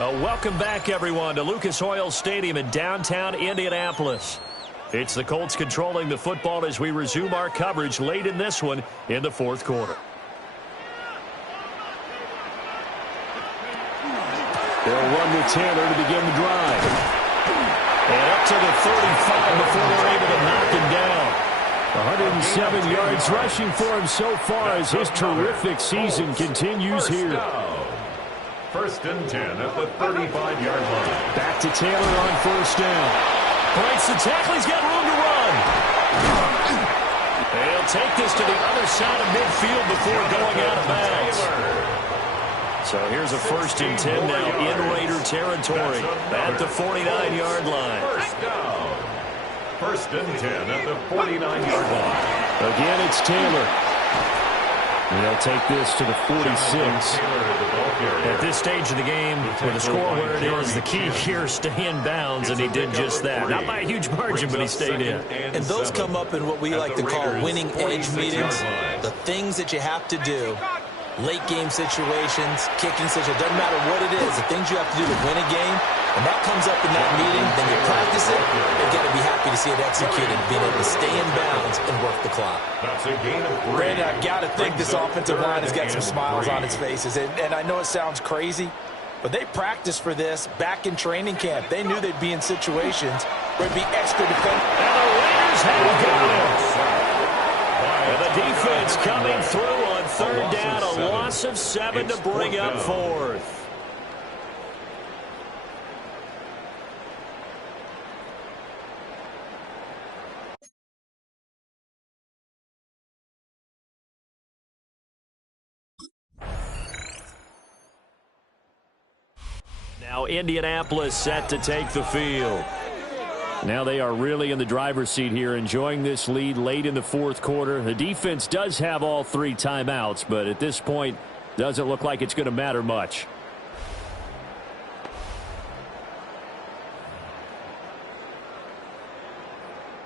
Welcome back, everyone, to Lucas Oil Stadium in downtown Indianapolis. It's the Colts controlling the football as we resume our coverage late in this one in the fourth quarter. They'll run with Taylor to begin the drive. And up to the 35 before they're able to knock him down. 107 yards rushing for him so far as his terrific season continues here. First and 10 at the 35-yard line. Back to Taylor on first down. Breaks the tackle. He's got room to run. He'll take this to the other side of midfield before going out of bounds. So here's a first and 10 now in Raider territory at the 49-yard line. First down. First and 10 at the 49-yard line. Again, it's Taylor. And they'll take this to the 46. At this stage of the game, with the score where it is, the key here is stay in bounds, and he did just that. Not by a huge margin, but he stayed in. And those come up in what we like to call winning edge meetings. The things that you have to do, late game situations, kicking situations, doesn't matter what it is, the things you have to do to win a game. When that comes up in that meeting, then you practice it, you've got to be happy to see it executed, being able to stay in bounds and work the clock. That's a gain of 3. Brandon, I've got to think this offensive line has got some smiles on its faces. And I know it sounds crazy, but they practiced for this back in training camp. They knew they'd be in situations where it'd be extra defensive. And the Raiders have got it. And the defense coming through on third down, a loss of 7 to bring up fourth. Now Indianapolis set to take the field. Now they are really in the driver's seat here, enjoying this lead late in the fourth quarter. The defense does have all 3 timeouts, but at this point, doesn't look like it's going to matter much.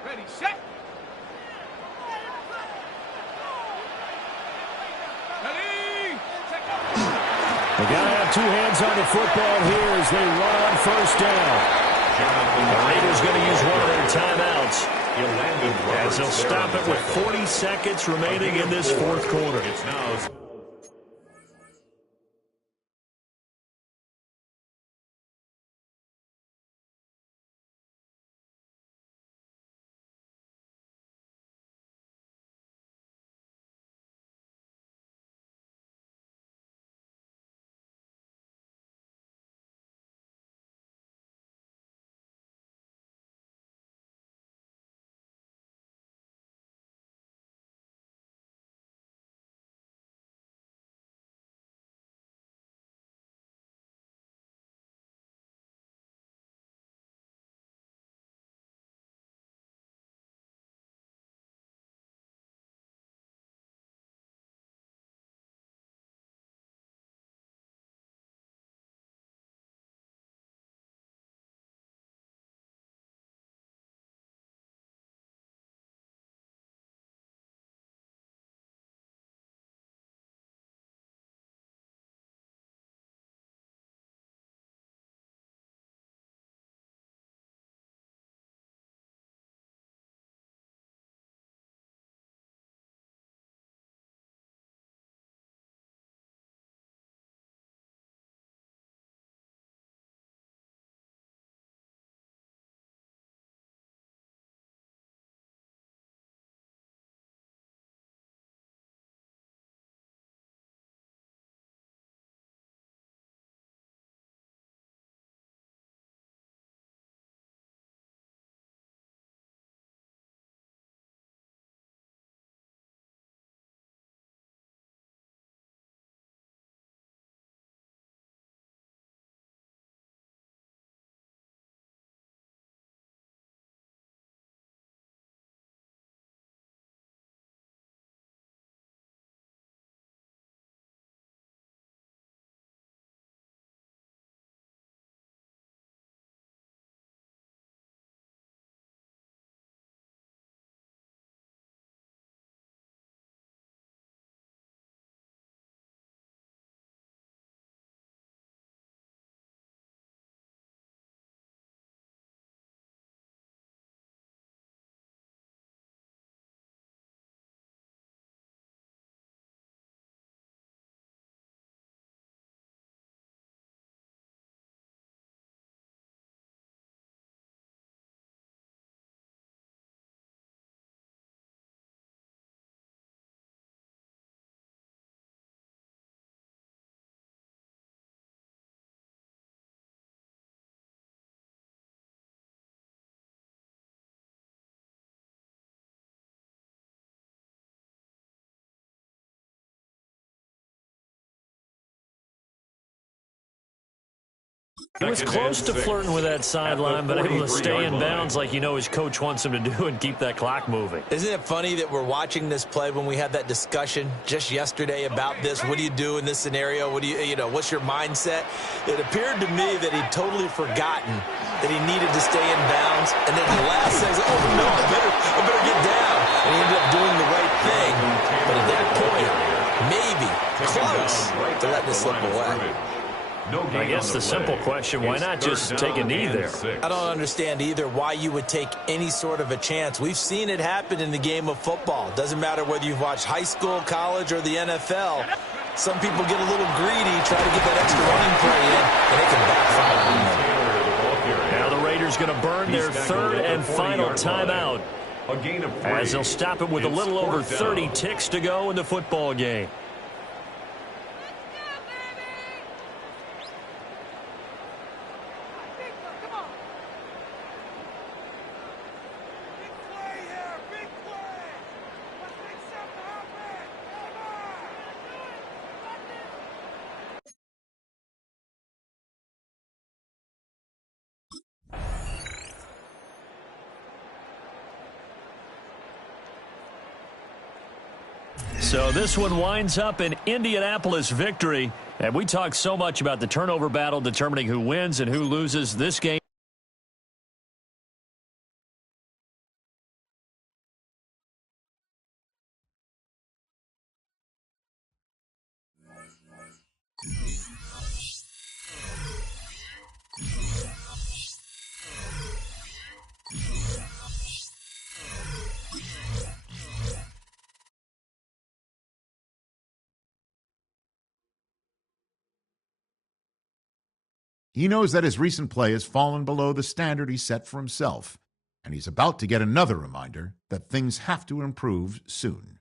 Ready, set. Ready. They got to have 2 hands on the football here as they run on first down. The Raiders going to use one of their timeouts as they'll stop it with 40 seconds remaining in this fourth quarter. It's now He was close to flirting with that sideline, but able to stay in bounds like his coach wants him to do and keep that clock moving. Isn't it funny that we're watching this play when we had that discussion just yesterday about this? What do you do in this scenario? What do what's your mindset? It appeared to me that he'd totally forgotten that he needed to stay in bounds, and then the last says, "Oh no, I better get down," and he ended up doing the right thing. But at that point, maybe close to letting it slip away. I guess the simple question, why not just take a knee there? I don't understand either why you would take any sort of a chance. We've seen it happen in the game of football. Doesn't matter whether you've watched high school, college, or the NFL. Some people get a little greedy, try to get that extra running play in, and it can backfire. Now the Raiders going to burn their third and final timeout, as they'll stop it with a little over 30 ticks to go in the football game. So this one winds up an Indianapolis victory. And we talk so much about the turnover battle determining who wins and who loses this game. He knows that his recent play has fallen below the standard he set for himself, and he's about to get another reminder that things have to improve soon.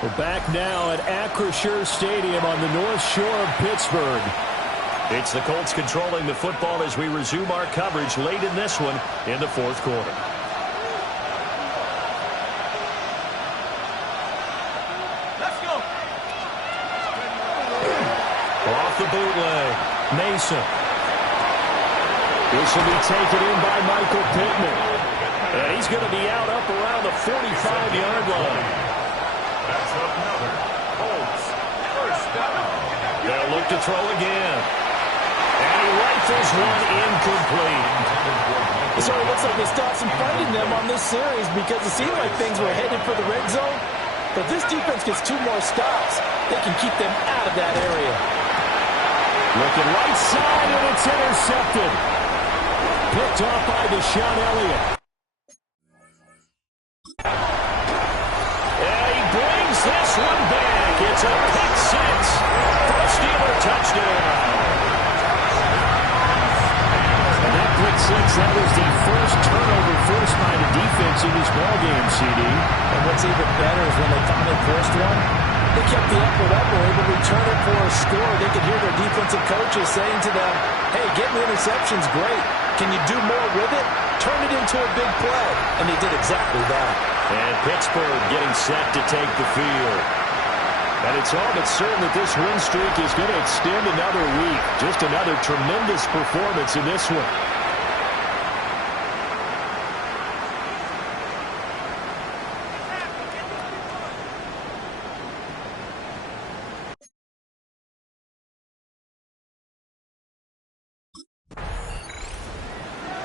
We're back now at Acrisure Stadium on the North Shore of Pittsburgh. It's the Colts controlling the football as we resume our coverage late in this one in the fourth quarter. Let's go. Off the bootleg, Mason. This will be taken in by Michael Pittman. And he's going to be out up around the 45-yard line. That's another Colts first down. They'll look to throw again. And he rifles one incomplete. So it looks like they stopped some fight in them on this series because it seemed like things were headed for the red zone. But this defense gets 2 more stops. They can keep them out of that area. Looking right side, and it's intercepted. Picked off by Deshaun Elliott. And he brings this one back. It's a pick 6 for a Steeler touchdown. And that pick 6, that was the first turnover forced by the defense in this ballgame, CD. And what's even better is when they finally forced one, they kept the effort up, were able to return it for a score. They could hear their defensive coaches saying to them, hey, getting the interception's great. Can you do more with it? Turn it into a big play. And they did exactly that. And Pittsburgh getting set to take the field. And it's all but certain that this win streak is going to extend another week. Just another tremendous performance in this one.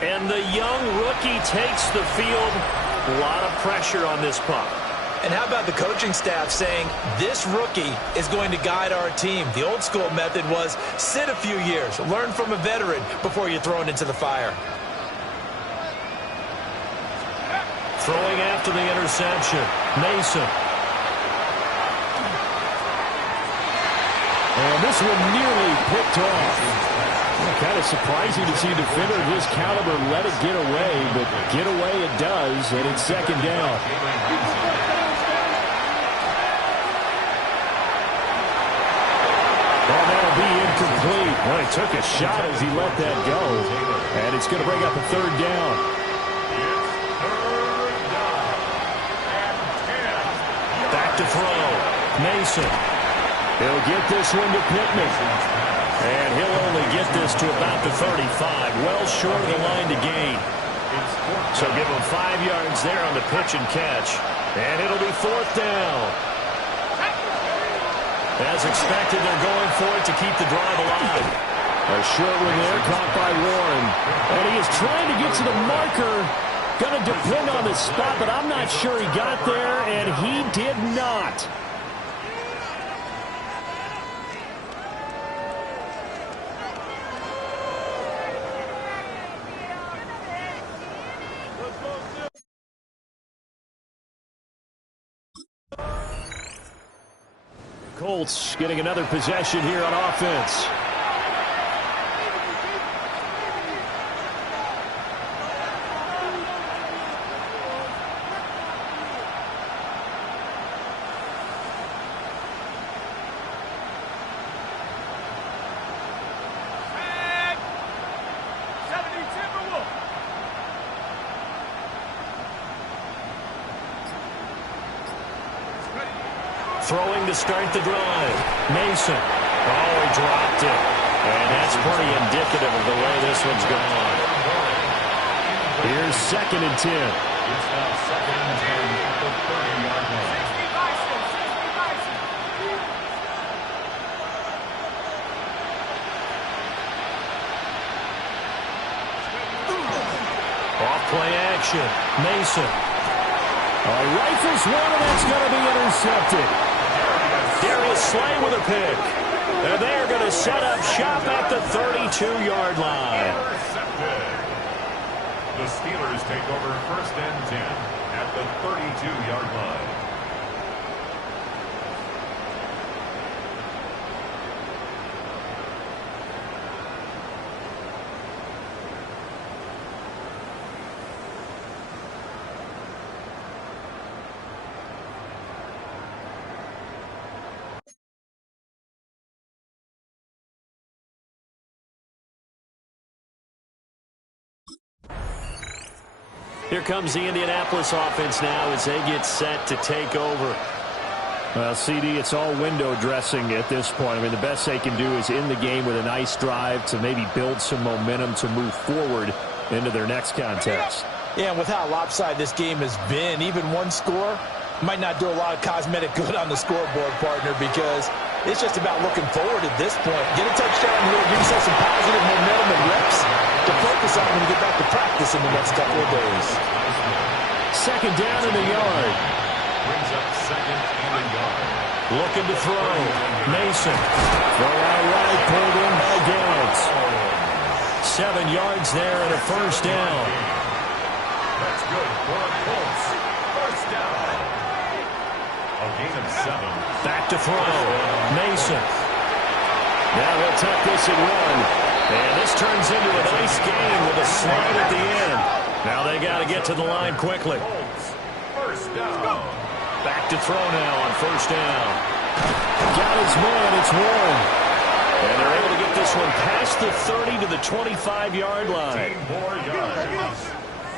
And the young rookie takes the field. A lot of pressure on this puck. And how about the coaching staff saying, this rookie is going to guide our team. The old school method was sit a few years, learn from a veteran before you're thrown into the fire. Throwing after the interception, Mason. And this one nearly picked off. Kind of surprising to see a defender of this caliber let it get away, but get away it does, and it's second down. Well, that'll be incomplete. Well, he took a shot as he let that go, and it's going to bring up a third down. Back to throw, Mason. He'll get this one to Pittman. And he'll only get this to about the 35, well short of the line to gain. So give him 5 yards there on the pitch and catch. And it'll be fourth down. As expected, they're going for it to keep the drive alive. A short one there, caught by Warren. And he is trying to get to the marker. Going to depend on the spot, but I'm not sure he got there, and he did not. Colts getting another possession here on offense. Throwing to start the drive. Mason. Oh, he dropped it. And that's pretty indicative of the way this one's gone. Here's 2nd and 10. It's now 2nd and 10 at the 30-yard line. Off play action. Mason. Rifles one, and that's going to be intercepted. Darius Slay with a pick. And they're going to set up shop at the 32-yard line. The Steelers take over 1st and 10 at the 32-yard line. Here comes the Indianapolis offense now as they get set to take over. Well, CD, it's all window dressing at this point. I mean, the best they can do is in the game with a nice drive to maybe build some momentum to move forward into their next contest. Yeah, and with how lopsided this game has been, even one score might not do a lot of cosmetic good on the scoreboard, partner, because it's just about looking forward at this point. Get a touchdown here, give yourself some positive momentum and reps to focus on when you get back to practice in the next couple of days. Second down in the yard. Brings up second and a yard. Looking to throw. Mason. Throw out right, pulled in by Garrett. 7 yards there and a first down. That's good for the Colts. First down. A gain of 7. Back to throw. Mason. Now they'll tuck this and run. And this turns into a nice gain with a slide at the end. Now they got to get to the line quickly. Colts. First down. Back to throw now on first down. Got his man. It's Warren. And they're able to get this one past the 30 to the 25-yard line. 10 more yards.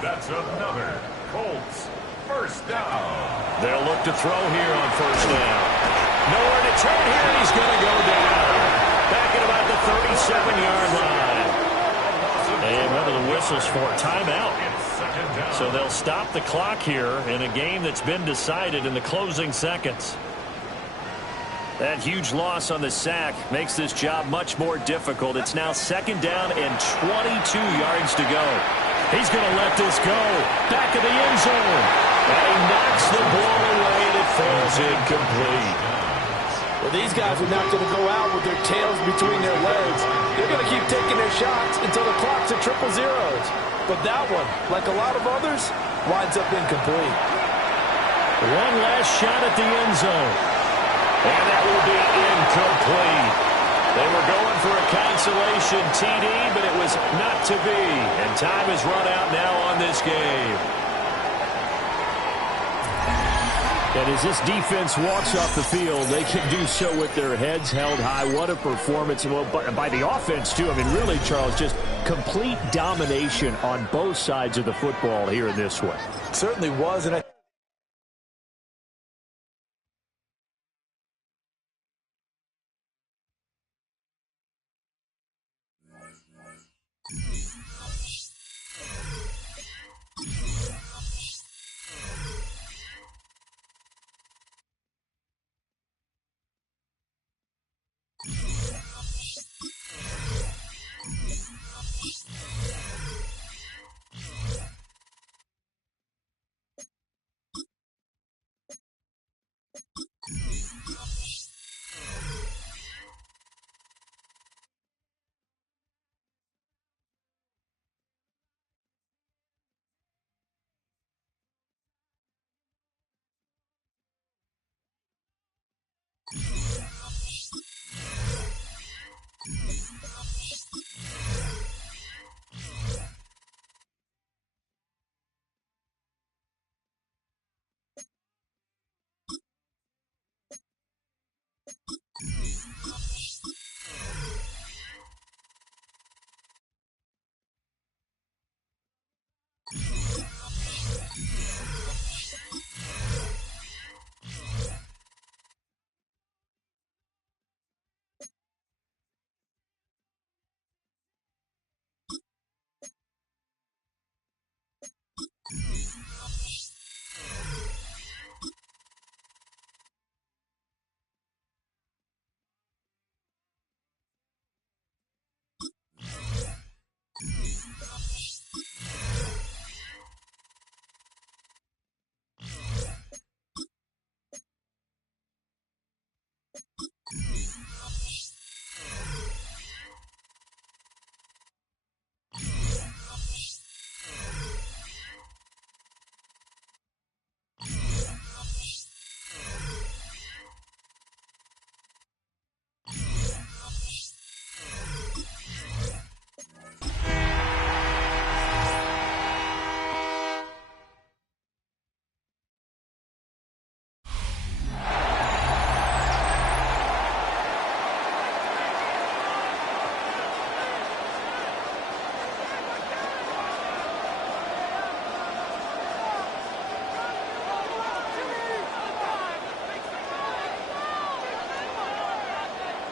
That's another Colts. First down. They'll look to throw here on first down. Nowhere to turn here, and he's going to go down. Back at about the 37-yard line. And one of the whistles for a timeout. So they'll stop the clock here in a game that's been decided in the closing seconds. That huge loss on the sack makes this job much more difficult. It's now second down and 22 yards to go. He's going to let this go. Back of the end zone. And he knocks the ball away, and it falls incomplete. Well, these guys are not going to go out with their tails between their legs. They're going to keep taking their shots until the clock's at triple zeros. But that one, like a lot of others, winds up incomplete. One last shot at the end zone. And that will be incomplete. They were going for a consolation TD, but it was not to be. And time has run out now on this game. And as this defense walks off the field, they can do so with their heads held high. What a performance. Well, by the offense, too. I mean, really, Charles, just complete domination on both sides of the football here in this one. Certainly was, and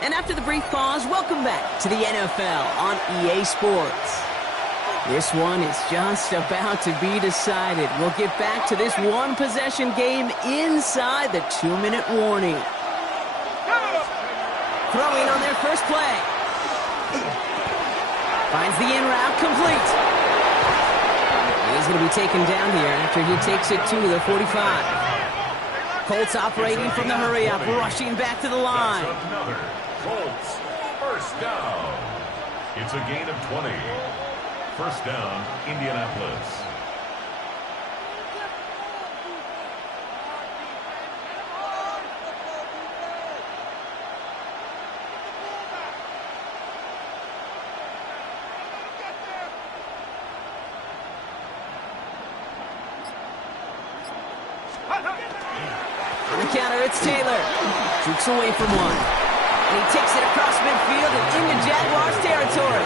And after the brief pause, welcome back to the NFL on EA Sports. This one is just about to be decided. We'll get back to this one-possession game inside the 2-minute warning. Throwing on their first play. Finds the in route complete. He's going to be taken down here after he takes it to the 45. Colts operating from the hurry-up, rushing back to the line. Another Colts first down. It's a gain of 20. First down, Indianapolis. On the counter, it's Taylor. Jukes away from one. And he takes it across midfield and into Jaguars territory.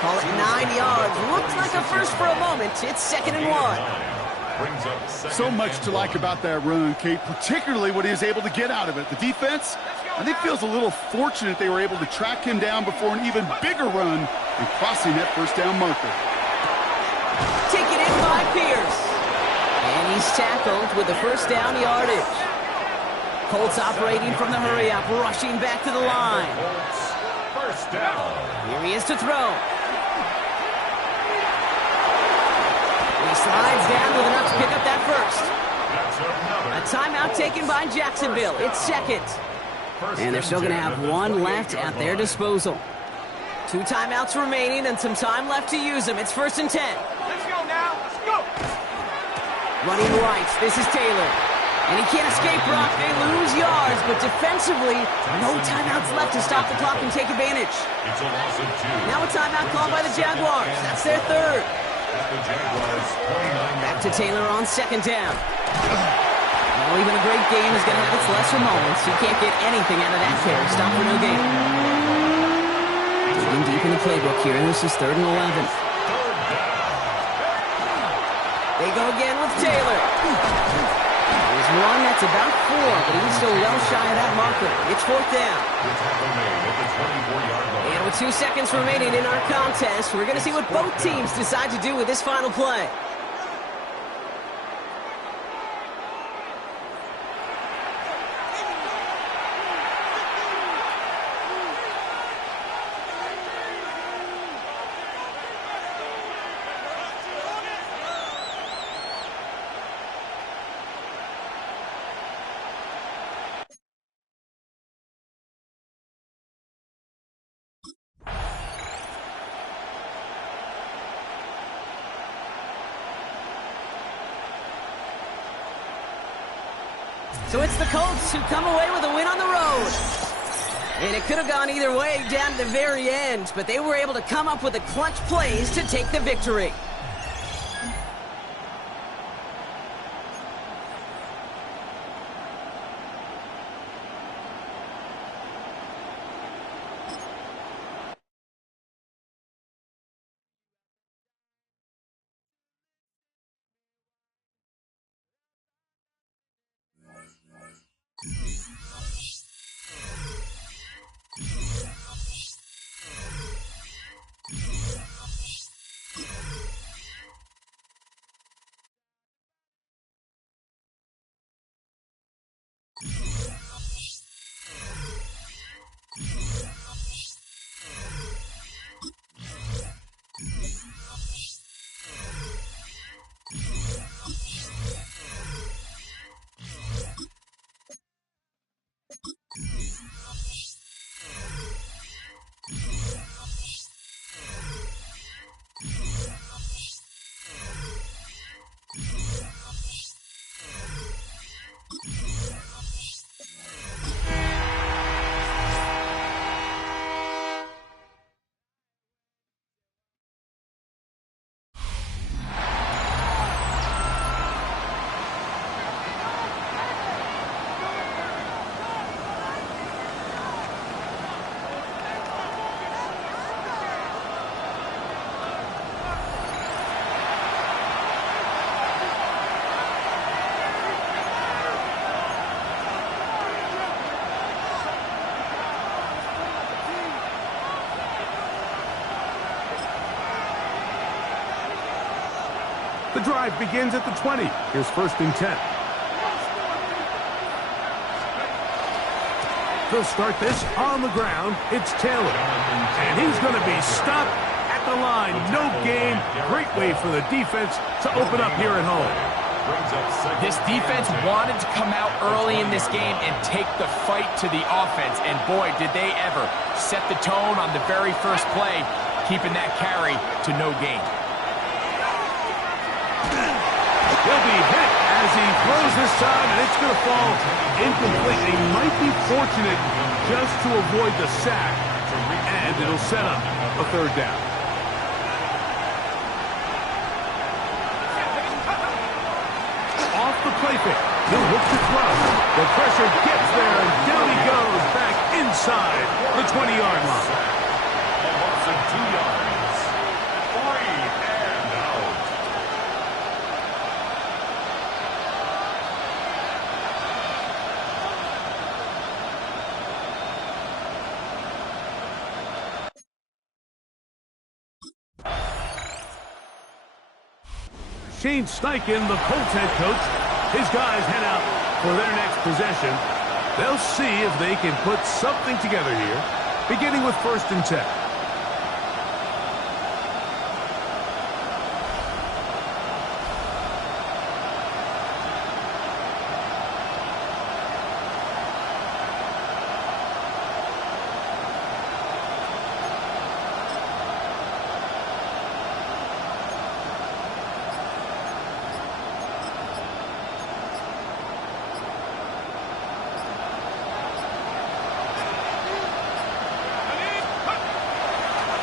Call it 9 yards. Looks like a first for a moment. It's 2nd and 1. So much to like about that run, Kate, particularly what he was able to get out of it. The defense, I think, feels a little fortunate they were able to track him down before an even bigger run and crossing that first down marker. Taken in by Pierce. And he's tackled with the first down yardage. Colts operating from the hurry-up, rushing back to the line. First down. Here he is to throw. He slides down with enough to pick up that first. A timeout taken by Jacksonville. It's 2nd. And they're still going to have one left at their disposal. 2 timeouts remaining and some time left to use them. It's 1st and 10. Let's go now. Let's go. Running right, this is Taylor. And he can't escape, Brock. They lose yards, but defensively, no timeouts left to stop the clock and take advantage. It's a loss of 2. Now a timeout called by the Jaguars. That's their 3rd. The Jaguars 29. Back to Taylor on 2nd down. Well, even a great game is going to have its lesser moments. He can't get anything out of that carry. Stop for no gain. Digging deep in the playbook here. This is 3rd and 11. They go again with Taylor. There's one that's about 4, but he's still well shy of that marker. It's 4th down. And with 2 seconds remaining in our contest, we're going to see what both teams decide to do with this final play. So it's the Colts who come away with a win on the road. And it could have gone either way down to the very end, but they were able to come up with the clutch plays to take the victory. The drive begins at the 20. Here's 1st and 10. They'll start this on the ground. It's Taylor. And he's going to be stopped at the line. No gain. Great way for the defense to open up here at home. This defense wanted to come out early in this game and take the fight to the offense. And boy, did they ever set the tone on the very first play, keeping that carry to no gain. He'll be hit as he throws this time, and it's going to fall incomplete. He might be fortunate just to avoid the sack, and it'll set up a 3rd down. Off the play fake, he'll look to throw. The pressure gets there, and down he goes back inside the 20-yard line. A loss of 2 yards. 3 and out. Shane Steichen, the Colts head coach, his guys head out for their next possession. They'll see if they can put something together here, beginning with 1st and 10.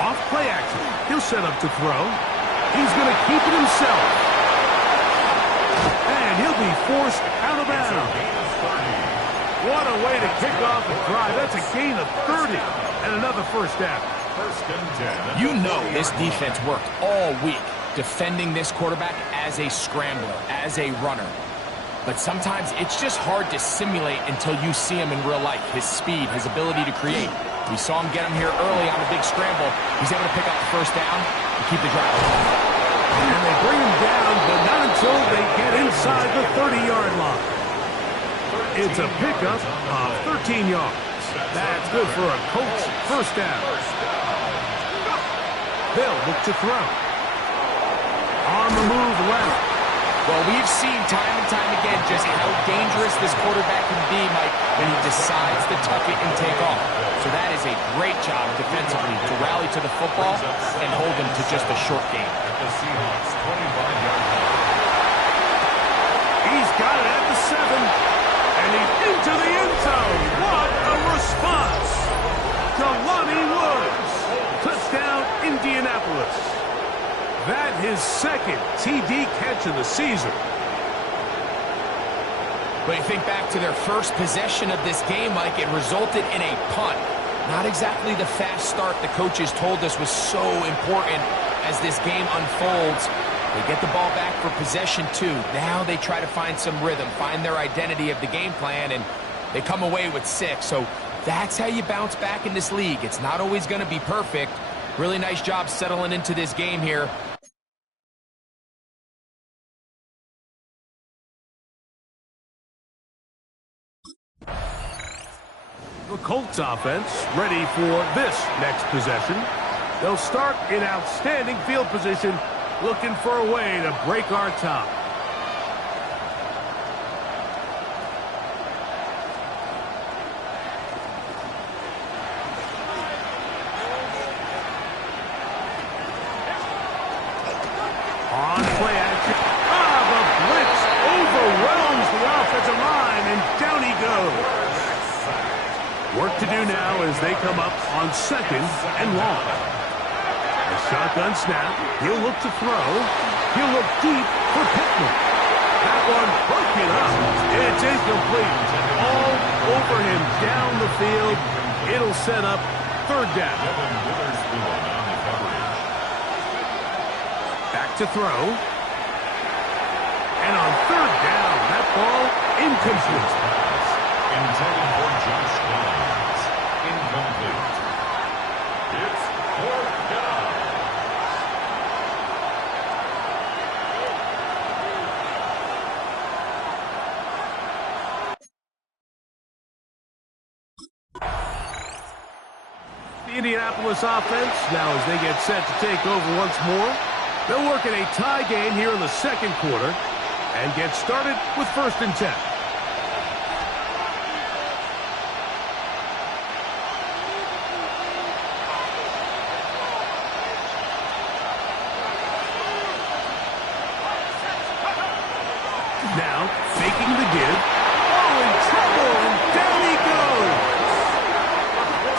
Off play action. He'll set up to throw. He's going to keep it himself. And he'll be forced out of bounds. What a way to kick off the drive. That's a gain of 30 and another 1st down. 1st and 10. You know this defense worked all week defending this quarterback as a scrambler, as a runner. But sometimes it's just hard to simulate until you see him in real life. His speed, his ability to create. We saw him get him here early on a big scramble. He's able to pick up the 1st down and keep the drive alive. And they bring him down, but not until they get inside the 30-yard line. It's a pickup of 13 yards. That's good for a Colts 1st down. They'll look to throw. On the move left. Well, we've seen time and time again just how dangerous this quarterback can be, Mike, when he decides to tuck it and take off. So that is a great job defensively to rally to the football and hold him to just a short game. At the Seahawks 25-yard line. He's got it at the 7. And he's into the end zone. What a response. Jelani Woods. Touchdown, Indianapolis. That his 2nd TD catch of the season. But you think back to their first possession of this game, Mike, it resulted in a punt. Not exactly the fast start the coaches told us was so important as this game unfolds. They get the ball back for possession 2. Now they try to find some rhythm, find their identity of the game plan, and they come away with 6. So that's how you bounce back in this league. It's not always going to be perfect. Really nice job settling into this game here. The Colts offense ready for this next possession. They'll start in outstanding field position, looking for a way to break our tie. On play action. The blitz overwhelms the offensive line, and down he goes. Work to do now as they come up on 2nd and long. A shotgun snap. He'll look to throw. He'll look deep for Pittman. That one broken up. It's incomplete. All over him down the field. It'll set up 3rd down. Back to throw. And on 3rd down, that ball incomplete. Intended for Josh Downs. Incomplete. It's 4th down. The Indianapolis offense, now as they get set to take over once more, they'll work in a tie game here in the second quarter and get started with 1st and 10. Now, faking the give. Oh, in trouble, and down he goes.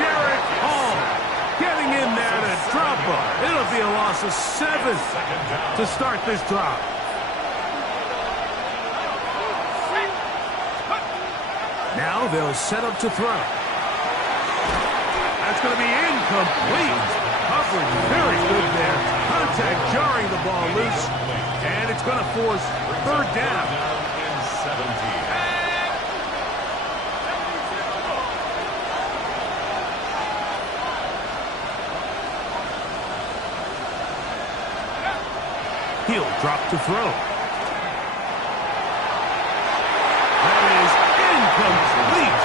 Derek Hall getting in there to drop him. It'll be a loss of 7 to start this drive. Now they'll set up to throw. That's going to be incomplete. Coverage very good there. Contact jarring the ball loose. And it's going to force 3rd down. He'll drop to throw. That is incomplete.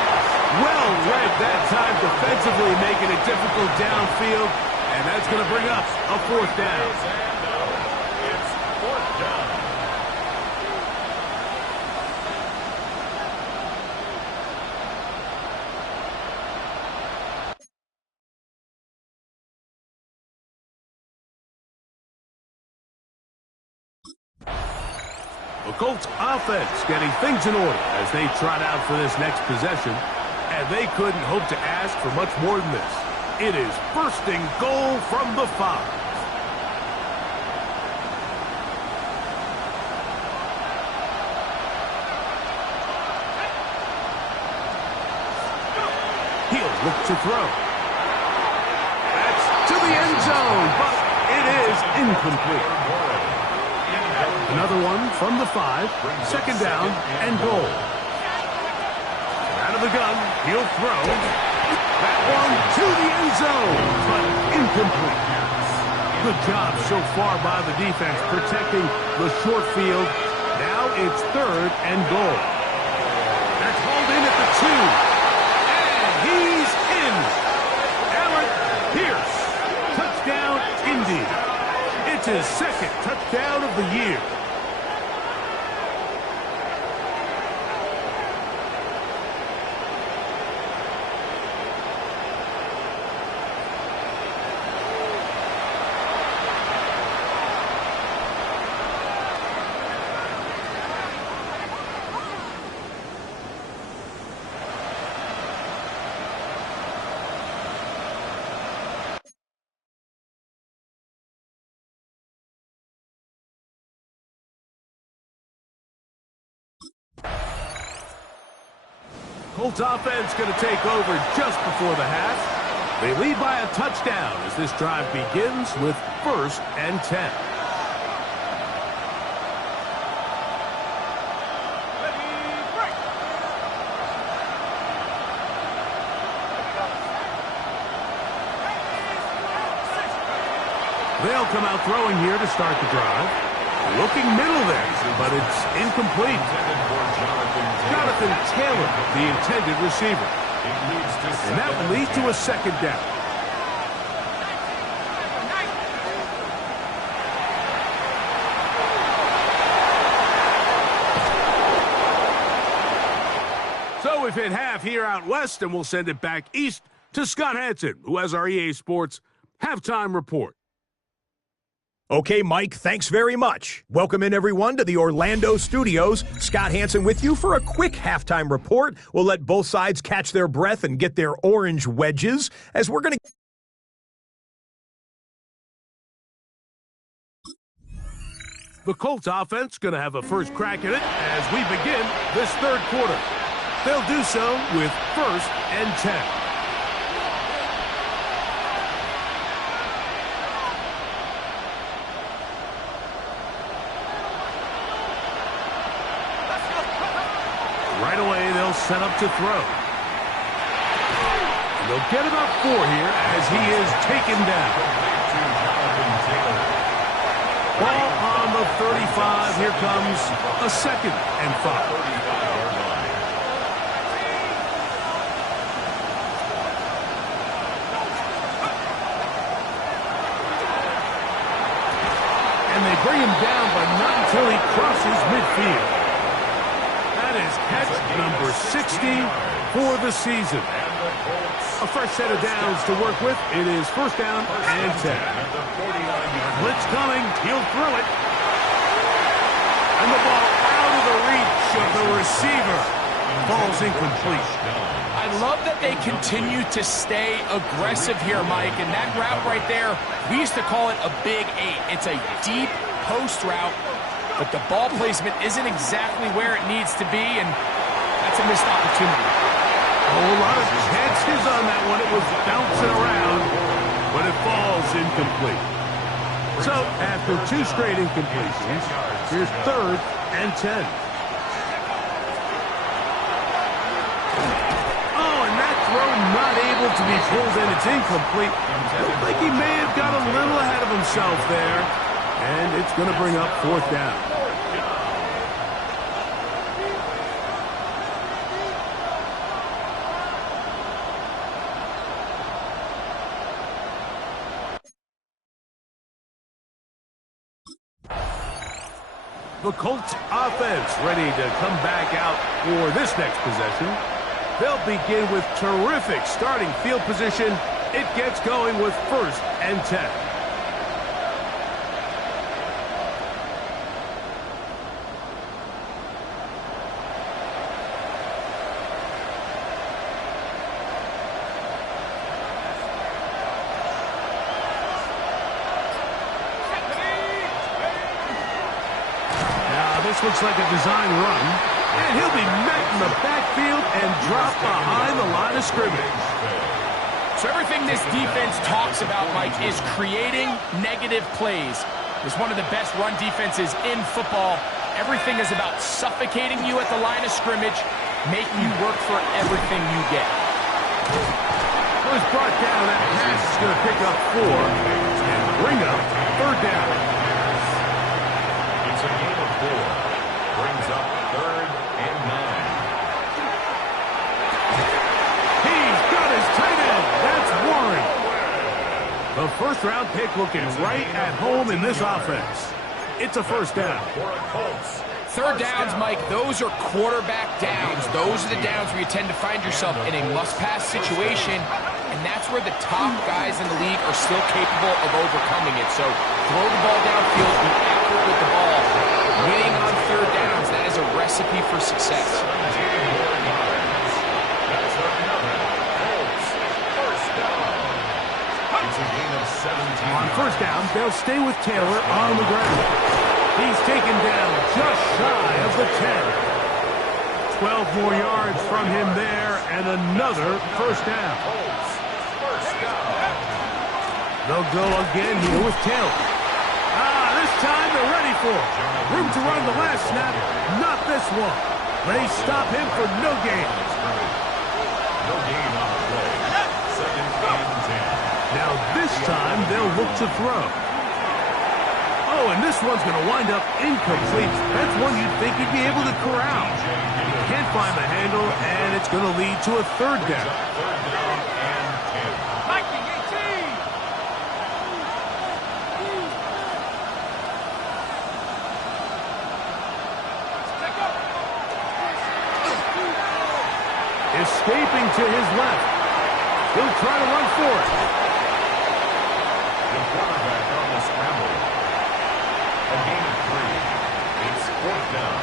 Well read that time defensively, making it difficult downfield. And that's going to bring up a 4th down. It's 4th down. The Colts offense getting things in order as they trot out for this next possession. And they couldn't hope to ask for much more than this. It is 1st and goal from the 5. He'll look to throw. That's to the end zone, but it is incomplete. Another one from the 5. 2nd down and goal. Out of the gun, he'll throw. That one to the end zone, but incomplete. Good job so far by the defense protecting the short field. Now it's 3rd and goal. That's hauled in at the 2. And he's in. Alec Pierce. Touchdown, Indy. It's his 2nd touchdown of the year. Colts offense going to take over just before the half. They lead by a touchdown as this drive begins with 1st and 10. They'll come out throwing here to start the drive. Looking middle there, but it's incomplete. Jonathan Taylor, the intended receiver. And that will lead to a 2nd down. So we've hit half here out west, and we'll send it back east to Scott Hansen, who has our EA Sports halftime report. Okay, Mike, thanks very much. Welcome in, everyone, to the Orlando studios. Scott Hansen with you for a quick halftime report. We'll let both sides catch their breath and get their orange wedges as we're going to... The Colts offense going to have a first crack at it as we begin this 3rd quarter. They'll do so with 1st and 10. Right away, they'll set up to throw. And they'll get about 4 here as he is taken down. Ball on the 35. Here comes a 2nd and 5. They bring him down, but not until he crosses midfield. That is catch number 60 for the season. A fresh set of downs to work with. It is first down and 10. Blitz coming. He'll throw it. And the ball out of the reach of the receiver. Ball's incomplete. I love that they continue to stay aggressive here, Mike. And that route right there, we used to call it a big 8. It's a deep post route, but the ball placement isn't exactly where it needs to be, and that's a missed opportunity. A whole lot of chances on that one. It was bouncing around, but it falls incomplete. So, after 2 straight incompletions, here's third and 10. Oh, and that throw not able to be pulled in. It's incomplete. Looked like he may have got a little ahead of himself there, and it's going to bring up fourth down. The Colts offense ready to come back out for this next possession. They'll begin with terrific starting field position. It gets going with first and 10. This looks like a design run, and he'll be met in the backfield and dropped behind the line of scrimmage. So everything this defense talks about, Mike, is creating negative plays. It's one of the best run defenses in football. Everything is about suffocating you at the line of scrimmage, making you work for everything you get. Was brought down. That pass is going to pick up 4 and bring up third down. It's a gain of 4. Brings up third and 9. He's got his tight end. That's Warren. The first-round pick looking right at home in this offense. It's a first down. Third downs, Mike, those are quarterback downs. Those are the downs where you tend to find yourself in a must-pass situation, and that's where the top guys in the league are still capable of overcoming it. So throw the ball downfield, be accurate with the ball. Winning on third downs, that is a recipe for success. On first down, they'll stay with Taylor on the ground. He's taken down just shy of the 10. 12 more yards from him there, and another first down. They'll go again here with Taylor. This time they're ready for it. Room to run the last snap, not this one. They stop him for no gain. No gain on the play. Second and 10. Now this time they'll look to throw. Oh, and this one's going to wind up incomplete. That's one you'd think you'd be able to corral. Can't find the handle, and it's going to lead to a third down. Third down and 10. Escaping to his left. He'll try to run for it. The quarterback on the scramble. A gain of 3. It's fourth down.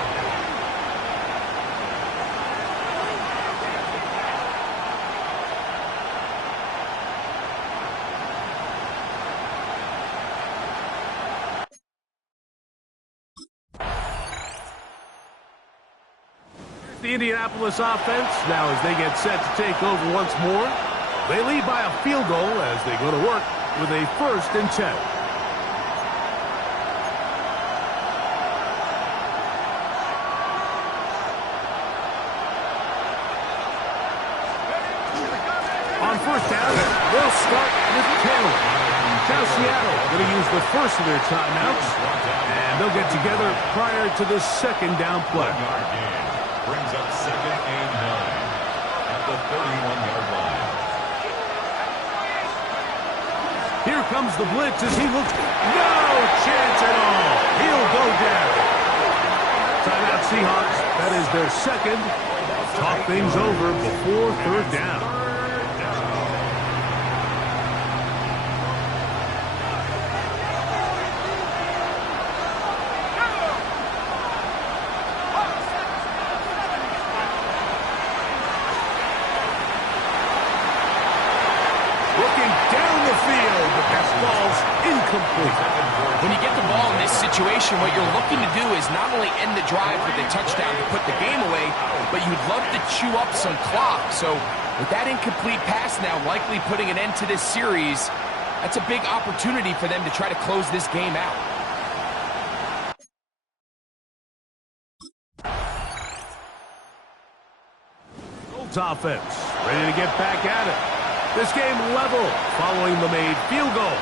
The Indianapolis offense, now as they get set to take over once more, they lead by a field goal as they go to work with a first and 10. On first down, they'll start with Taylor. Now Seattle going to use the first of their timeouts, and they'll get together prior to the second down play. Brings up second and 9 at the 31-yard line. Here comes the blitz as he looks. No chance at all. He'll go down. Timeout Seahawks. That is their second. Talk things over before third down. When you get the ball in this situation, what you're looking to do is not only end the drive with a touchdown to put the game away, but you'd love to chew up some clock. So with that incomplete pass now likely putting an end to this series, that's a big opportunity for them to try to close this game out. Colts offense ready to get back at it. This game level following the made field goal.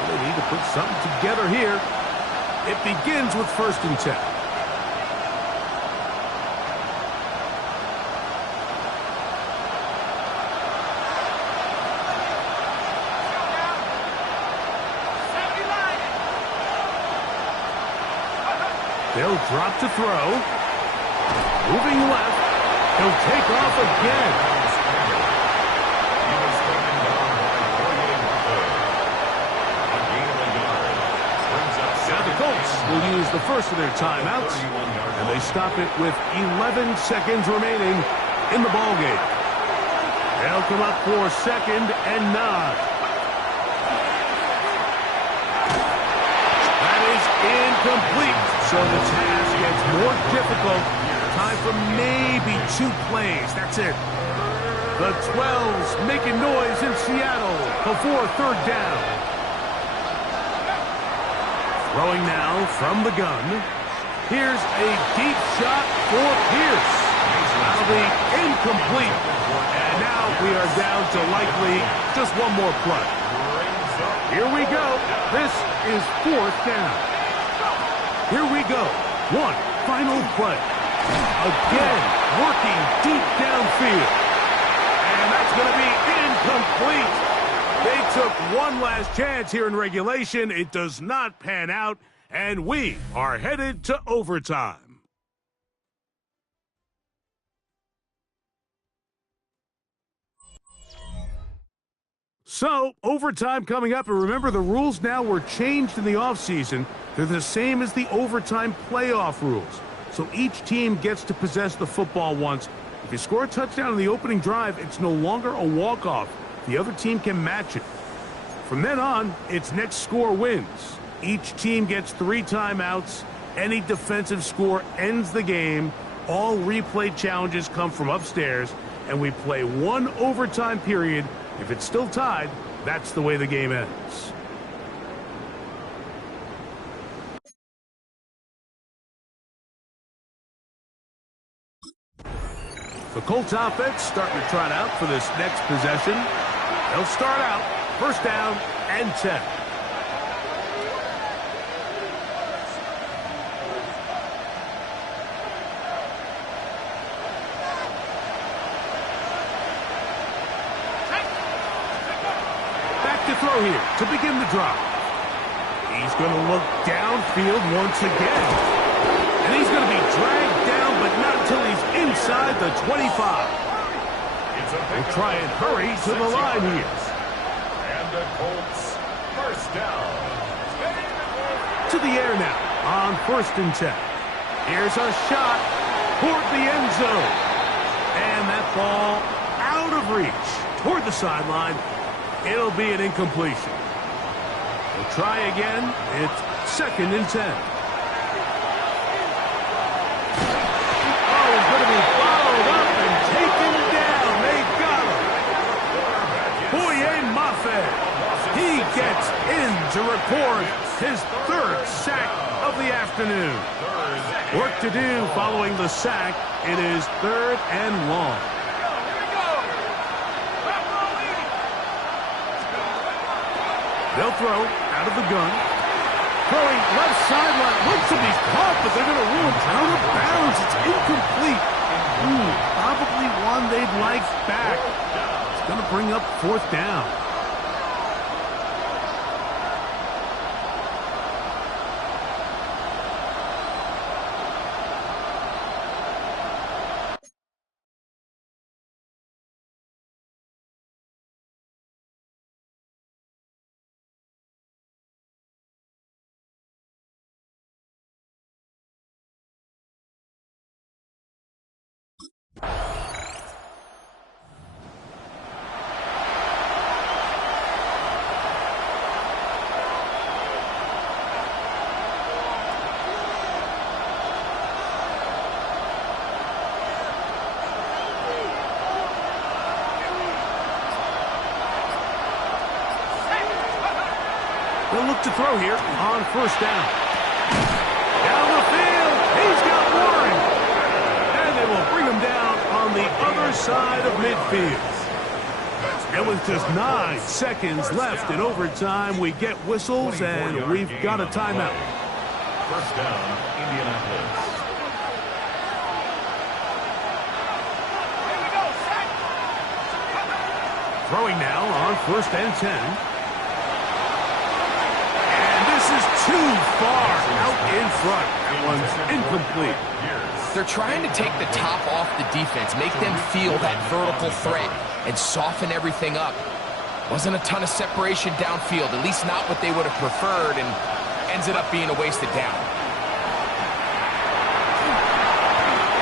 They need to put something together here. It begins with 1st and 10. They'll drop to throw. Moving left. He'll take off again. Will use the first of their timeouts, and they stop it with 11 seconds remaining in the ballgame. They'll come up for 2nd and 9. That is incomplete, so the task gets more difficult. Time for maybe 2 plays. That's it. The 12's making noise in Seattle before third down. Throwing now from the gun. Here's a deep shot for Pierce. That'll be incomplete. And now we are down to likely just one more play. Here we go. This is 4th down. Here we go. One final play. Again, working deep downfield. And that's going to be incomplete. They took one last chance here in regulation. It does not pan out, and we are headed to overtime. So, overtime coming up, and remember the rules now were changed in the offseason. They're the same as the overtime playoff rules. So each team gets to possess the football once. If you score a touchdown in the opening drive, it's no longer a walk-off. The other team can match it. From then on, it's next score wins. Each team gets 3 timeouts. Any defensive score ends the game. All replay challenges come from upstairs, and we play 1 overtime period. If it's still tied, that's the way the game ends. The Colts offense starting to trot out for this next possession. They'll start out 1st down and 10. Back to throw here to begin the drive. He's going to look downfield once again. And he's going to be dragged down, but not until he's inside the 25. We'll try and hurry to the line here. And the Colts, 1st down. To the air now on 1st and 10. Here's a shot toward the end zone. And that ball out of reach toward the sideline. It'll be an incompletion. We'll try again. It's 2nd and 10. Oh, he's going to be followed up and taken down. They got him. Boye Mafe. He gets in to record his 3rd sack of the afternoon. Work to do following the sack. It is 3rd and long. They'll throw out of the gun. Throwing left sideline. Looks to be caught, but they're going to rule him out of bounds. It's incomplete. Probably one they'd like back. It's going to bring up 4th down. He'll look to throw here on first down. Down the field. He's got Warren. And they will bring him down on the other side of midfield. And with just 9 seconds left in overtime, we get whistles, and we've got a timeout. First down, Indianapolis. Throwing now on first and 10. And this is too far out in front. That one's incomplete. They're trying to take the top off the defense, make them feel that vertical threat, and soften everything up. Wasn't a ton of separation downfield, at least not what they would have preferred, and ends it up being a wasted down.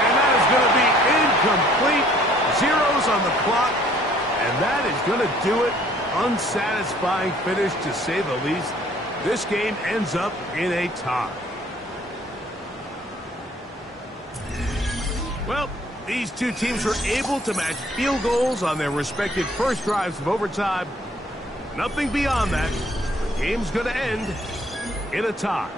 And that is going to be incomplete. Zeros on the clock. And that is going to do it. Unsatisfying finish, to say the least. This game ends up in a tie. Well, these two teams were able to match field goals on their respective first drives of overtime. Nothing beyond that. The game's going to end in a tie.